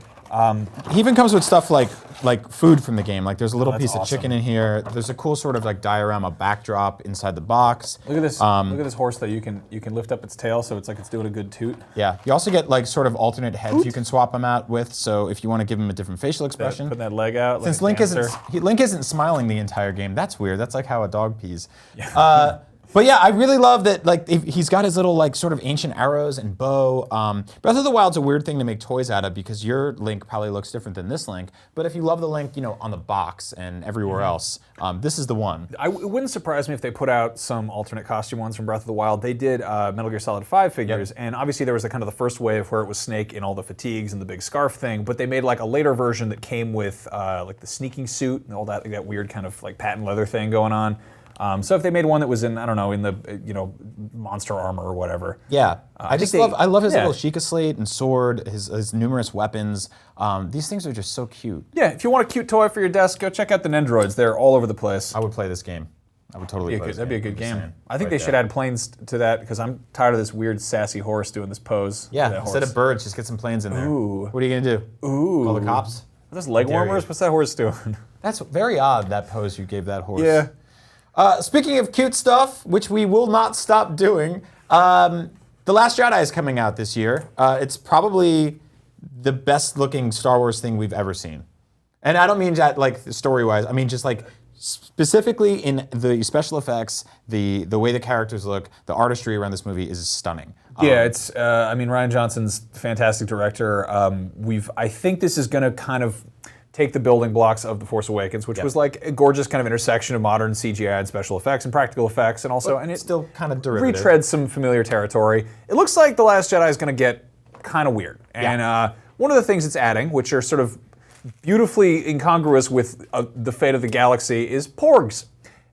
He even comes with stuff like food from the game. Like there's a little piece of chicken in here. There's a cool sort of like diorama backdrop inside the box. Look at this! Look at this horse though. You can lift up its tail, so it's like it's doing a good toot. Yeah. You also get like sort of alternate heads you can swap them out with. So if you want to give him a different facial expression, putting that leg out. Since like Link isn't smiling the entire game. That's weird. That's like how a dog pees. Yeah. But yeah, I really love that. Like he's got his little like sort of ancient arrows and bow. Breath of the Wild's a weird thing to make toys out of because your Link probably looks different than this Link. But if you love the Link, on the box and everywhere else, this is the one. It wouldn't surprise me if they put out some alternate costume ones from Breath of the Wild. They did Metal Gear Solid 5 figures, and obviously there was the kind of the first wave where it was Snake in all the fatigues and the big scarf thing. But they made like a later version that came with like the sneaking suit and all that weird kind of like patent leather thing going on. So if they made one that was in, I don't know, in the monster armor or whatever. Yeah, I love his little Sheikah slate and sword, his numerous weapons. These things are just so cute. Yeah, if you want a cute toy for your desk, go check out the Nendoroids. They're all over the place. I would play this game. I would totally play this game. That'd be a good game. I think they should add planes to that because I'm tired of this weird sassy horse doing this pose. Yeah, instead of birds, just get some planes in there. Ooh. What are you gonna do? Ooh. Call the cops? Are those leg Dare warmers? you. What's that horse doing? That's very odd, that pose you gave that horse. Yeah. Speaking of cute stuff, which we will not stop doing, The Last Jedi is coming out this year. It's probably the best looking Star Wars thing we've ever seen. And I don't mean that like story-wise, I mean just like specifically in the special effects, the way the characters look, the artistry around this movie is stunning. Yeah, it's. I mean, Rian Johnson's fantastic director. I think this is going to kind of take the building blocks of The Force Awakens, which was like a gorgeous kind of intersection of modern CGI and special effects and practical effects, and also and it still kind of derivative. Retreads some familiar territory. It looks like The Last Jedi is going to get kind of weird, and one of the things it's adding, which are sort of beautifully incongruous with the fate of the galaxy, is Porgs,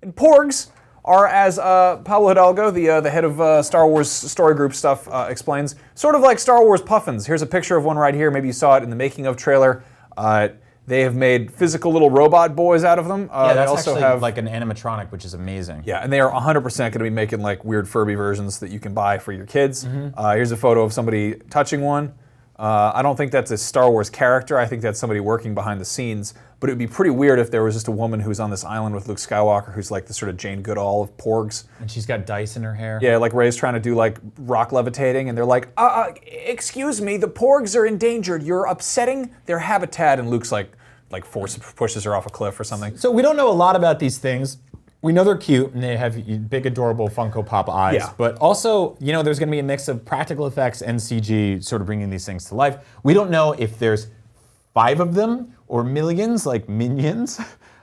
and Porgs are, as Pablo Hidalgo, the head of Star Wars story group stuff, explains, sort of like Star Wars puffins. Here's a picture of one right here. Maybe you saw it in the making of trailer. They have made physical little robot boys out of them. Yeah, that's they also actually have like an animatronic, which is amazing. Yeah, and they are 100% going to be making like weird Furby versions that you can buy for your kids. Here's a photo of somebody touching one. I don't think that's a Star Wars character. I think that's somebody working behind the scenes. But it would be pretty weird if there was just a woman who's on this island with Luke Skywalker who's like the sort of Jane Goodall of Porgs. And she's got dice in her hair. Yeah, like Rey's trying to do like rock levitating, and they're like, excuse me, the Porgs are endangered. You're upsetting their habitat. And Luke's like pushes her off a cliff or something. So we don't know a lot about these things. We know they're cute and they have big, adorable Funko Pop eyes. Yeah. But also, you know, there's going to be a mix of practical effects and CG sort of bringing these things to life. We don't know if there's 5 of them or millions, like minions.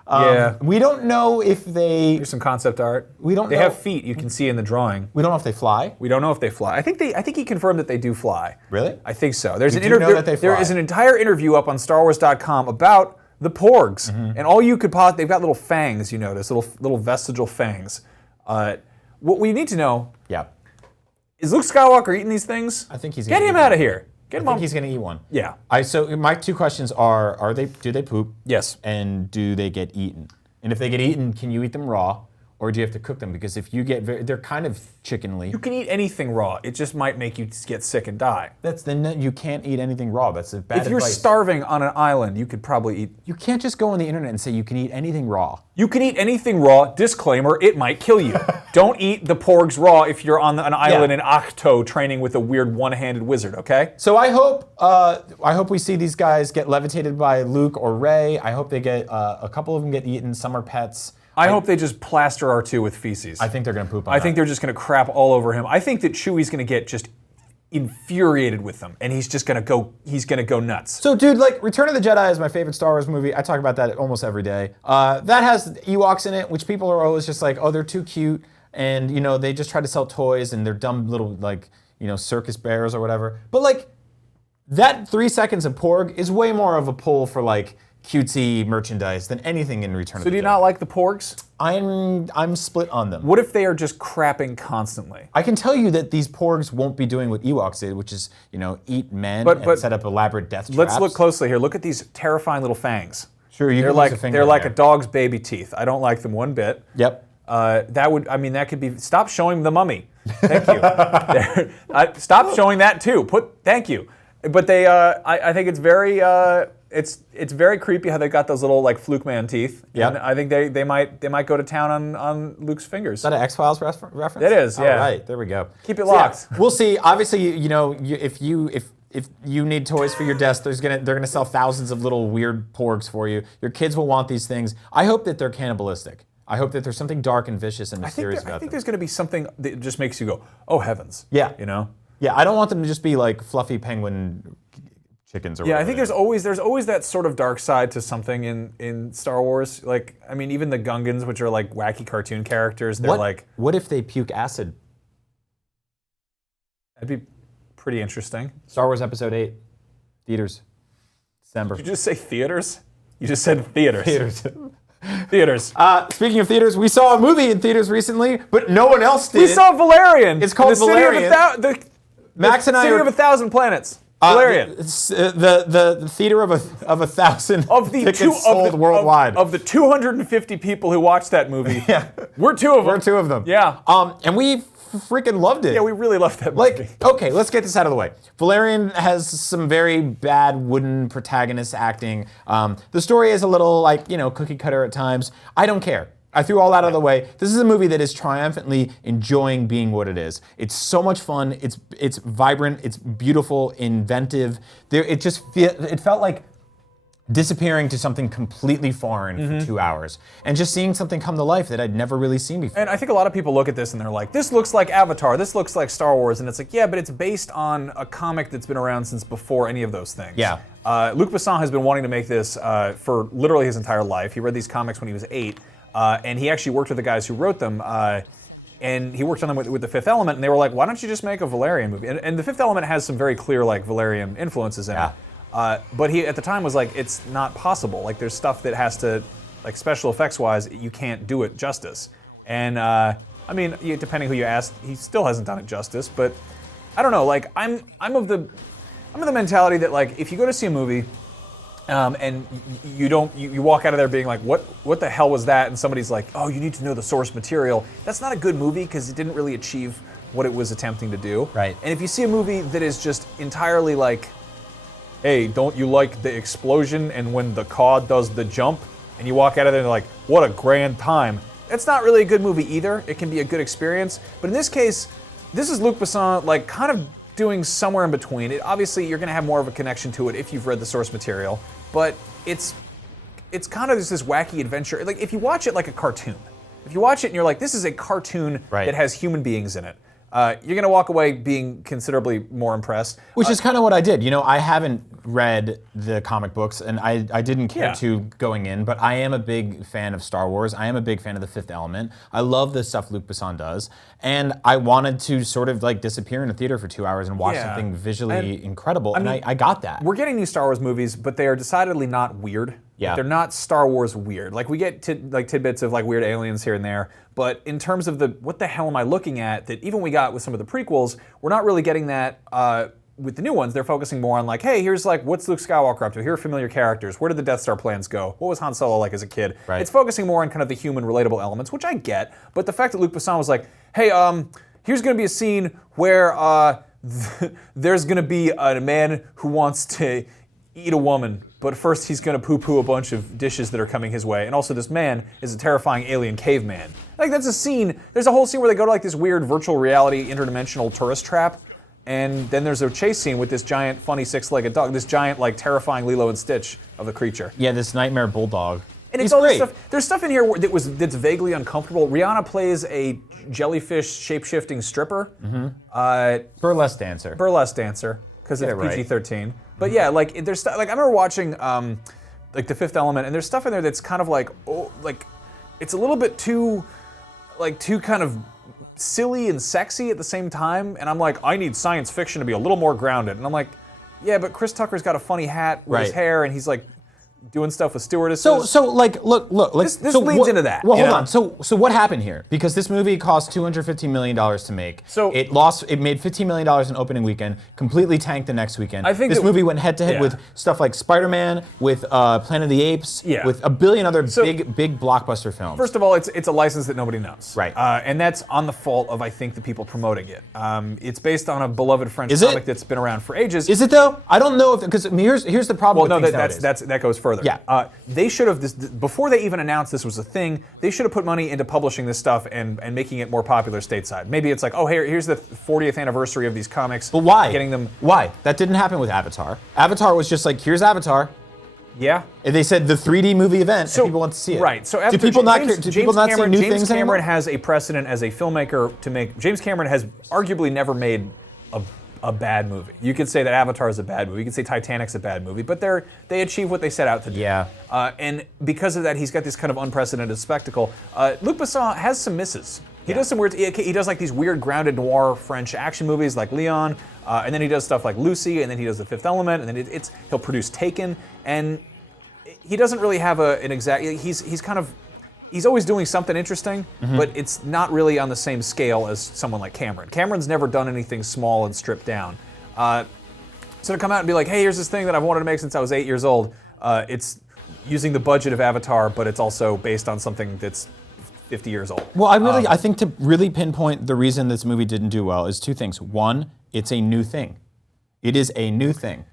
Yeah. We don't know if they... Here's some concept art. We don't They know. have feet you can see in the drawing. We don't know if they fly. We don't know if they fly. I think he confirmed that they do fly. Really? I think so. There's We an do know that they There fly. is an entire interview up on StarWars.com about the Porgs, and all you could they've got little fangs. You notice little vestigial fangs. What we need to know. Yeah. Is Luke Skywalker eating these things? I think he's Get gonna him eat out one. of here. I think he's going to eat one. Yeah. So my 2 questions are do they poop? Yes. And do they get eaten? And if they get eaten, can you eat them raw? Or do you have to cook them? Because if you get they're kind of chickenly. You can eat anything raw. It just might make you get sick and die. Then you can't eat anything raw. That's a bad If you're advice. starving on an island, you could probably eat. You can't just go on the internet and say you can eat anything raw. You can eat anything raw. Disclaimer: it might kill you. Don't eat the Porgs raw if you're on an island in Ahch-To training with a weird one-handed wizard. Okay. So I hope we see these guys get levitated by Luke or Rey. I hope they get a couple of them get eaten. Some are pets. I hope they just plaster R2 with feces. I think they're going to poop on I think they're just going to crap all over him. I think that Chewie's going to get just infuriated with them, and he's just going to go nuts. So, dude, like, Return of the Jedi is my favorite Star Wars movie. I talk about that almost every day. That has Ewoks in it, which people are always just like, oh, they're too cute, and, you know, they just try to sell toys, and they're dumb little, like, you know, circus bears or whatever. But, like, that 3 seconds of Porg is way more of a pull for, like, cutesy merchandise than anything in Return of the Jedi. So do you not like the Porgs? I'm split on them. What if they are just crapping constantly? I can tell you that these Porgs won't be doing what Ewoks did, which is, you know, eat men and set up elaborate death traps. Let's look closely here. Look at these terrifying little fangs. Sure, you they're can like lose a finger they're like there. a dog's baby teeth. I don't like them one bit. Yep. That could be. Stop showing the mummy. Thank you. Stop showing that too. Thank you. But they, I think it's very, it's very creepy how they got those little like Fluke Man teeth. Yeah. And I think they might go to town on Luke's fingers. Is that an X-Files reference? It is. Yeah. All right, there we go. Keep it locked. Yeah, we'll see. Obviously, if you need toys for your desk, they're gonna sell thousands of little weird Porgs for you. Your kids will want these things. I hope that they're cannibalistic. I hope that there's something dark and vicious and mysterious about them. I think there's going to be something that just makes you go, oh heavens. Yeah. You know. Yeah, I don't want them to just be like fluffy penguin chickens or whatever. Yeah, I think there's always that sort of dark side to something in Star Wars. Like, I mean, even the Gungans, which are like wacky cartoon characters, they're like. What if they puke acid? That'd be pretty interesting. Star Wars Episode 8, theaters, December. Did you just say theaters? You just said theaters. Theaters. Theaters. Speaking of theaters, we saw a movie in theaters recently, but no one else did. We saw Valerian. It's called Valerian. Max and I City of 1,000 Planets. Valerian. The theater of a thousand tickets sold worldwide. Of the 250 people who watched that movie, we're two of them. We're two of them. Yeah. And we freaking loved it. Yeah, we really loved that movie. Okay, let's get this out of the way. Valerian has some very bad wooden protagonist acting. The story is a little cookie cutter at times. I don't care. I threw all that out of the way. This is a movie that is triumphantly enjoying being what it is. It's so much fun. It's vibrant. It's beautiful, inventive. It felt like disappearing to something completely foreign for 2 hours and just seeing something come to life that I'd never really seen before. And I think a lot of people look at this and they're like, this looks like Avatar, this looks like Star Wars, and it's like, yeah, but it's based on a comic that's been around since before any of those things. Yeah. Luc Besson has been wanting to make this for literally his entire life. He read these comics when he was 8. And he actually worked with the guys who wrote them, and he worked on them with The Fifth Element, and they were like, why don't you just make a Valerian movie? And The Fifth Element has some very clear Valerian influences in it. But he, at the time, was like, it's not possible. Like, there's stuff that has to, special effects-wise, you can't do it justice. And, I mean, depending who you ask, he still hasn't done it justice, but I don't know, I'm of the mentality that, if you go to see a movie, and you walk out of there being like, what the hell was that? And somebody's like, oh, you need to know the source material. That's not a good movie because it didn't really achieve what it was attempting to do. Right. And if you see a movie that is just entirely like, hey, don't you like the explosion and when the car does the jump? And you walk out of there and you're like, what a grand time. It's not really a good movie either. It can be a good experience. But in this case, this is Luc Besson, kind of doing somewhere in between. Obviously, you're going to have more of a connection to it if you've read the source material, but it's kind of just this wacky adventure. If you watch it like a cartoon, if you watch it and you're like, this is a cartoon that has human beings in it, you're going to walk away being considerably more impressed. Which is kind of what I did. I haven't read the comic books, and I didn't care to going in, but I am a big fan of Star Wars. I am a big fan of The Fifth Element. I love the stuff Luc Besson does, and I wanted to sort of disappear in a theater for 2 hours and watch something visually incredible, and I got that. We're getting new Star Wars movies, but they are decidedly not weird. Yeah. They're not Star Wars weird. We get tidbits of weird aliens here and there, but in terms of what the hell am I looking at, that even we got with some of the prequels, we're not really getting that with the new ones. They're focusing more on hey, here's what's Luke Skywalker up to? Here are familiar characters. Where did the Death Star plans go? What was Han Solo like as a kid? Right. It's focusing more on kind of the human relatable elements, which I get, but the fact that Luc Besson was like, hey, here's gonna be a scene where there's gonna be a man who wants to eat a woman, but first he's gonna poo-poo a bunch of dishes that are coming his way, and also this man is a terrifying alien caveman. That's a scene, there's a whole scene where they go to this weird virtual reality interdimensional tourist trap, and then there's a chase scene with this giant funny six-legged dog, this giant terrifying Lilo and Stitch of a creature. Yeah, this nightmare bulldog. And it's all this stuff. There's stuff in here that's vaguely uncomfortable. Rihanna plays a jellyfish shape-shifting stripper. Burlesque dancer. Burlesque dancer, because it's PG-13. But yeah, there's stuff. I remember watching The Fifth Element, and there's stuff in there that's kind of it's a little bit too kind of silly and sexy at the same time. And I'm like, I need science fiction to be a little more grounded. And I'm like, yeah, but Chris Tucker's got a funny hat with his hair, and he's doing stuff with stewardesses. So look. This leads into that. Well, hold on. So what happened here? Because this movie cost $215 million to make. So it made $15 million in opening weekend, completely tanked the next weekend. I think this movie went head to head with stuff like Spider-Man, with Planet of the Apes, with a billion other big blockbuster films. First of all, it's a license that nobody knows. Right. And that's on the fault of, I think, the people promoting it. It's based on a beloved French comic that's been around for ages. Is it though? I don't know because here's the problem. Well, with no, that goes further. Yeah. They should have, before they even announced this was a thing, they should have put money into publishing this stuff and making it more popular stateside. Maybe it's oh, here's the 40th anniversary of these comics. But why? Getting them. Why? That didn't happen with Avatar. Avatar was just here's Avatar. Yeah. And they said the 3D movie event, and people want to see it. Right. So do people not see new things James Cameron anymore? has a precedent as a filmmaker to make. James Cameron has arguably never made a bad movie. You could say that Avatar is a bad movie. You could say Titanic's a bad movie, but they achieve what they set out to do. Yeah. And because of that, he's got this kind of unprecedented spectacle. Luc Besson has some misses. He does some weird. He does these weird grounded noir French action movies like Leon, and then he does stuff like Lucy, and then he does The Fifth Element, and then he'll produce Taken, and he doesn't really have an exact. He's always doing something interesting, but it's not really on the same scale as someone like Cameron. Cameron's never done anything small and stripped down. So to come out and be like, hey, here's this thing that I've wanted to make since I was 8 years old. It's using the budget of Avatar, but it's also based on something that's 50 years old. Well, I think to really pinpoint the reason this movie didn't do well is two things. One, it's a new thing. It is a new thing.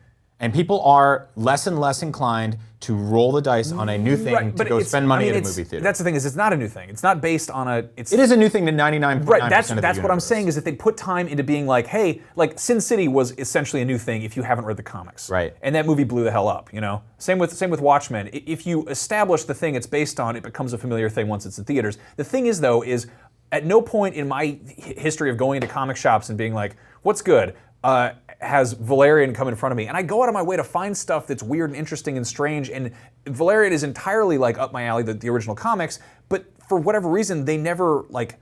And people are less and less inclined to roll the dice on a new thing to go spend money at a movie theater. That's the thing, is it's not a new thing. It's not based on a... It is a new thing to 99.9% of the universe. That's what I'm saying, is that they put time into being like, hey, like Sin City was essentially a new thing if you haven't read the comics. Right. And that movie blew the hell up, you know? Same with Watchmen. If you establish the thing it's based on, it becomes a familiar thing once it's in theaters. The thing is, though, is at no point in my history of going into comic shops and being like, what's good? Has Valerian come in front of me, and I go out of my way to find stuff that's weird and interesting and strange, and Valerian is entirely like up my alley, the original comics, but for whatever reason they never like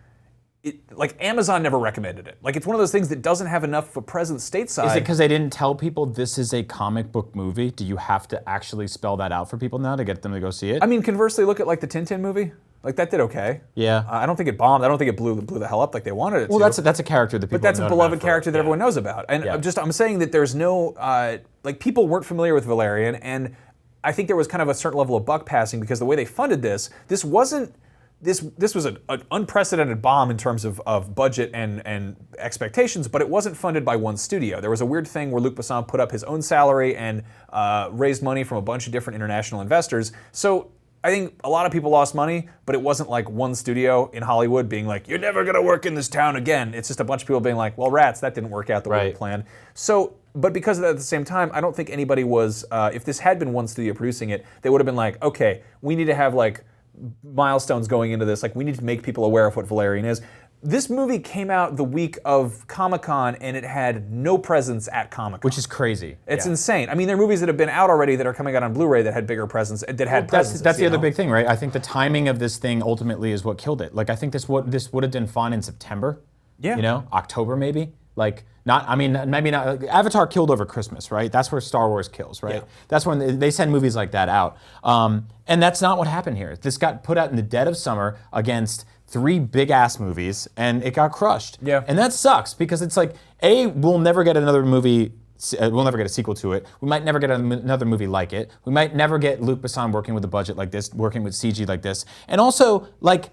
Amazon never recommended it. Like, it's one of those things that doesn't have enough of a presence stateside. Is it because they didn't tell people this is a comic book movie? Do you have to actually spell that out for people now to get them to go see it? I mean, conversely, look at like the Tintin movie. Like, that did okay. Yeah. I don't think it bombed. I don't think it blew the hell up like they wanted it to. Well, that's a character that people But that's know a beloved about character that everyone knows about. And I'm saying that there's no, like, people weren't familiar with Valerian, and I think there was kind of a certain level of buck passing because the way they funded this was an unprecedented bomb in terms of budget and expectations, but it wasn't funded by one studio. There was a weird thing where Luc Besson put up his own salary and raised money from a bunch of different international investors. So I think a lot of people lost money, but it wasn't like one studio in Hollywood being like, you're never gonna work in this town again. It's just a bunch of people being like, well, rats, that didn't work out the way we planned. So, but because of that at the same time, I don't think anybody was, if this had been one studio producing it, they would have been like, okay, we need to have like milestones going into this. Like, we need to make people aware of what Valerian is. This movie came out the week of Comic-Con, and it had no presence at Comic-Con. Which is crazy. It's insane. I mean, there are movies that have been out already that are coming out on Blu-ray that had bigger presence, That's the other big thing, right? I think the timing of this thing ultimately is what killed it. Like, I think this would have been fun in September. Yeah. You know, October maybe. Like, maybe not. Avatar killed over Christmas, right? That's where Star Wars kills, right? Yeah. That's when they send movies like that out. And that's not what happened here. This got put out in the dead of summer against 3 big-ass movies, and it got crushed. Yeah. And that sucks, because it's like, we'll never get another movie, we'll never get a sequel to it. We might never get another movie like it. We might never get Luc Besson working with a budget like this, working with CG like this. And also, like,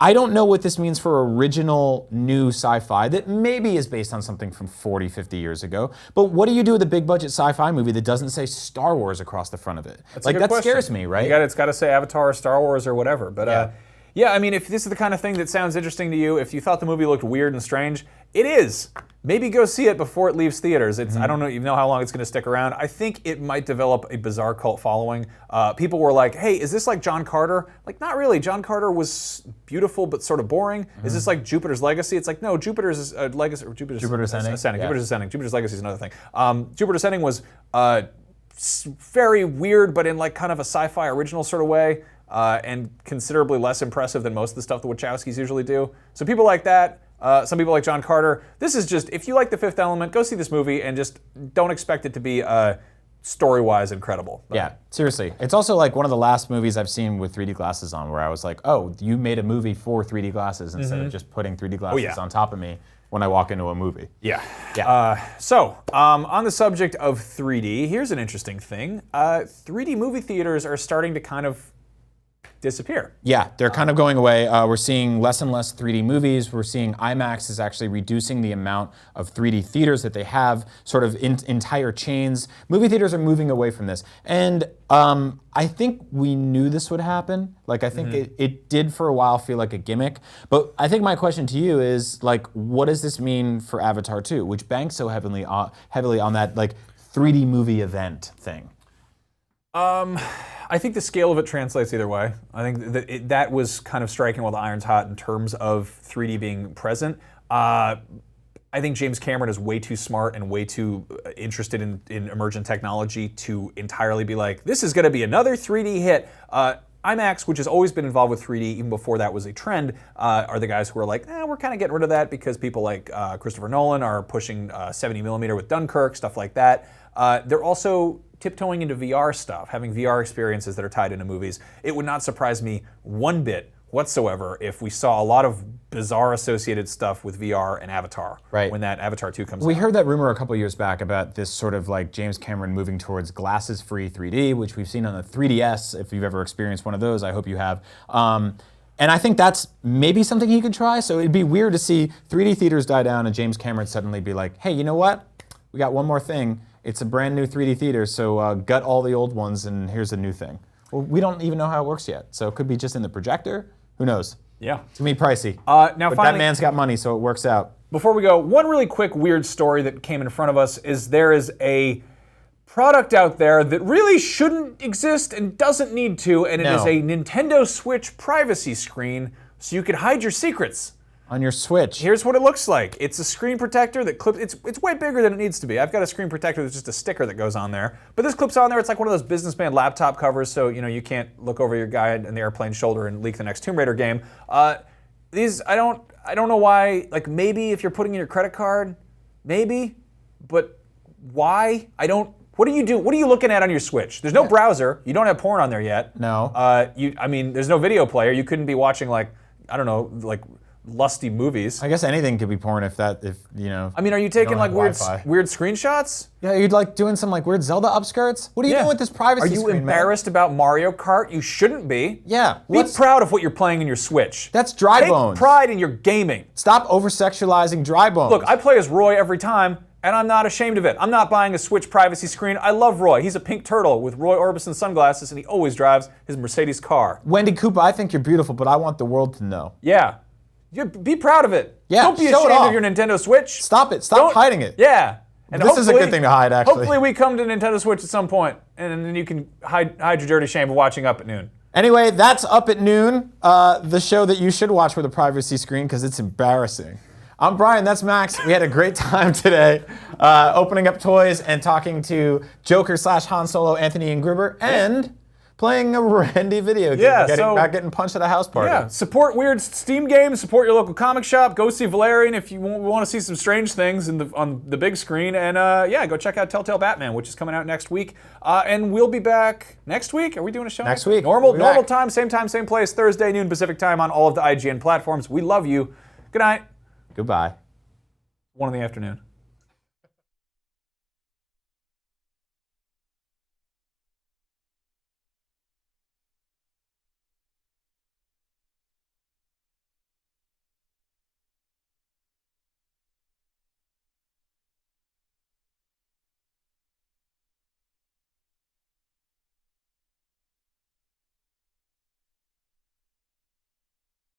I don't know what this means for original new sci-fi that maybe is based on something from 40, 50 years ago. But what do you do with a big budget sci-fi movie that doesn't say Star Wars across the front of it? That's like, that scares me, right? It's got to say Avatar or Star Wars or whatever. But yeah, I mean, if this is the kind of thing that sounds interesting to you, if you thought the movie looked weird and strange, it is. Maybe go see it before it leaves theaters. I don't know how long it's going to stick around. I think it might develop a bizarre cult following. People were like, hey, is this like John Carter? Like, not really. John Carter was beautiful but sort of boring. Is this like Jupiter's Legacy? It's like, no, Jupiter's Legacy, or Jupiter's Ascending. Yeah. Jupiter's Ascending. Jupiter's Legacy is another thing. Jupiter's Ascending was very weird, but in like kind of a sci-fi original sort of way. And considerably less impressive than most of the stuff the Wachowskis usually do. So people like that, some people like John Carter. This is just, if you like The Fifth Element, go see this movie and just don't expect it to be story-wise incredible. Yeah, seriously. It's also like one of the last movies I've seen with 3D glasses on where I was like, oh, you made a movie for 3D glasses instead of just putting 3D glasses on top of me when I walk into a movie. Yeah. So, on the subject of 3D, here's an interesting thing. 3D movie theaters are starting to kind of disappear. Yeah, they're kind of going away. We're seeing less and less 3D movies. We're seeing IMAX is actually reducing the amount of 3D theaters that they have, sort of entire chains. Movie theaters are moving away from this. And I think we knew this would happen. Like, I think it did for a while feel like a gimmick. But I think my question to you is, like, what does this mean for Avatar 2, which banks so heavily on that, like, 3D movie event thing? I think the scale of it translates either way. I think that was kind of striking while the iron's hot in terms of 3D being present. I think James Cameron is way too smart and way too interested in emergent technology to entirely be like, this is going to be another 3D hit. IMAX, which has always been involved with 3D even before that was a trend, are the guys who are like, we're kind of getting rid of that because people like Christopher Nolan are pushing 70mm with Dunkirk, stuff like that. They're also tiptoeing into VR stuff, having VR experiences that are tied into movies. It would not surprise me one bit whatsoever if we saw a lot of bizarre associated stuff with VR and Avatar when that Avatar 2 comes out. We heard that rumor a couple years back about this sort of like James Cameron moving towards glasses-free 3D, which we've seen on the 3DS. If you've ever experienced one of those, I hope you have. And I think that's maybe something he could try. So it'd be weird to see 3D theaters die down and James Cameron suddenly be like, hey, you know what? We got one more thing. It's a brand new 3D theater, so gut all the old ones and here's a new thing. Well, we don't even know how it works yet. So it could be just in the projector. Who knows? Yeah. It's going to be pricey. Now but finally, that man's got money, so it works out. Before we go, one really quick weird story that came in front of us is there is a product out there that really shouldn't exist and doesn't need to, and it is a Nintendo Switch privacy screen so you can hide your secrets. On your Switch. Here's what it looks like. It's a screen protector that clips, it's way bigger than it needs to be. I've got a screen protector that's just a sticker that goes on there. But this clips on there, it's like one of those businessman laptop covers, so you can't look over your guy in the airplane shoulder and leak the next Tomb Raider game. These, I don't know why, like maybe if you're putting in your credit card, maybe, but why? What do you do? What are you looking at on your Switch? There's no browser. You don't have porn on there yet. No. There's no video player. You couldn't be watching like lusty movies. I guess anything could be porn if you know. I mean, are you taking like weird screenshots? Yeah, you'd like doing some like weird Zelda upskirts? What are you doing with this privacy screen, Are you embarrassed about Mario Kart? You shouldn't be. Yeah. Be proud of what you're playing in your Switch. That's dry bones. Take pride in your gaming. Stop over-sexualizing dry bones. Look, I play as Roy every time, and I'm not ashamed of it. I'm not buying a Switch privacy screen. I love Roy. He's a pink turtle with Roy Orbison sunglasses, and he always drives his Mercedes car. Wendy Koopa, I think you're beautiful, but I want the world to know. Yeah. Be proud of it. Yeah, don't be ashamed of your Nintendo Switch. Stop it. Stop hiding it. Yeah. And this is a good thing to hide, actually. Hopefully we come to Nintendo Switch at some point, and then you can hide your dirty shame of watching Up at Noon. Anyway, that's Up at Noon, the show that you should watch with a privacy screen because it's embarrassing. I'm Brian, that's Max. We had a great time today opening up toys and talking to Joker/Han Solo Anthony Ingruber and playing a randy video game. Yeah, getting punched at a house party. Yeah, support weird Steam games, support your local comic shop, go see Valerian if you want to see some strange things on the big screen, and go check out Telltale Batman, which is coming out next week. And we'll be back next week. Are we doing a show? Next week. Normal time, same place, Thursday, noon Pacific time on all of the IGN platforms. We love you. Good night. Goodbye. 1 in the afternoon.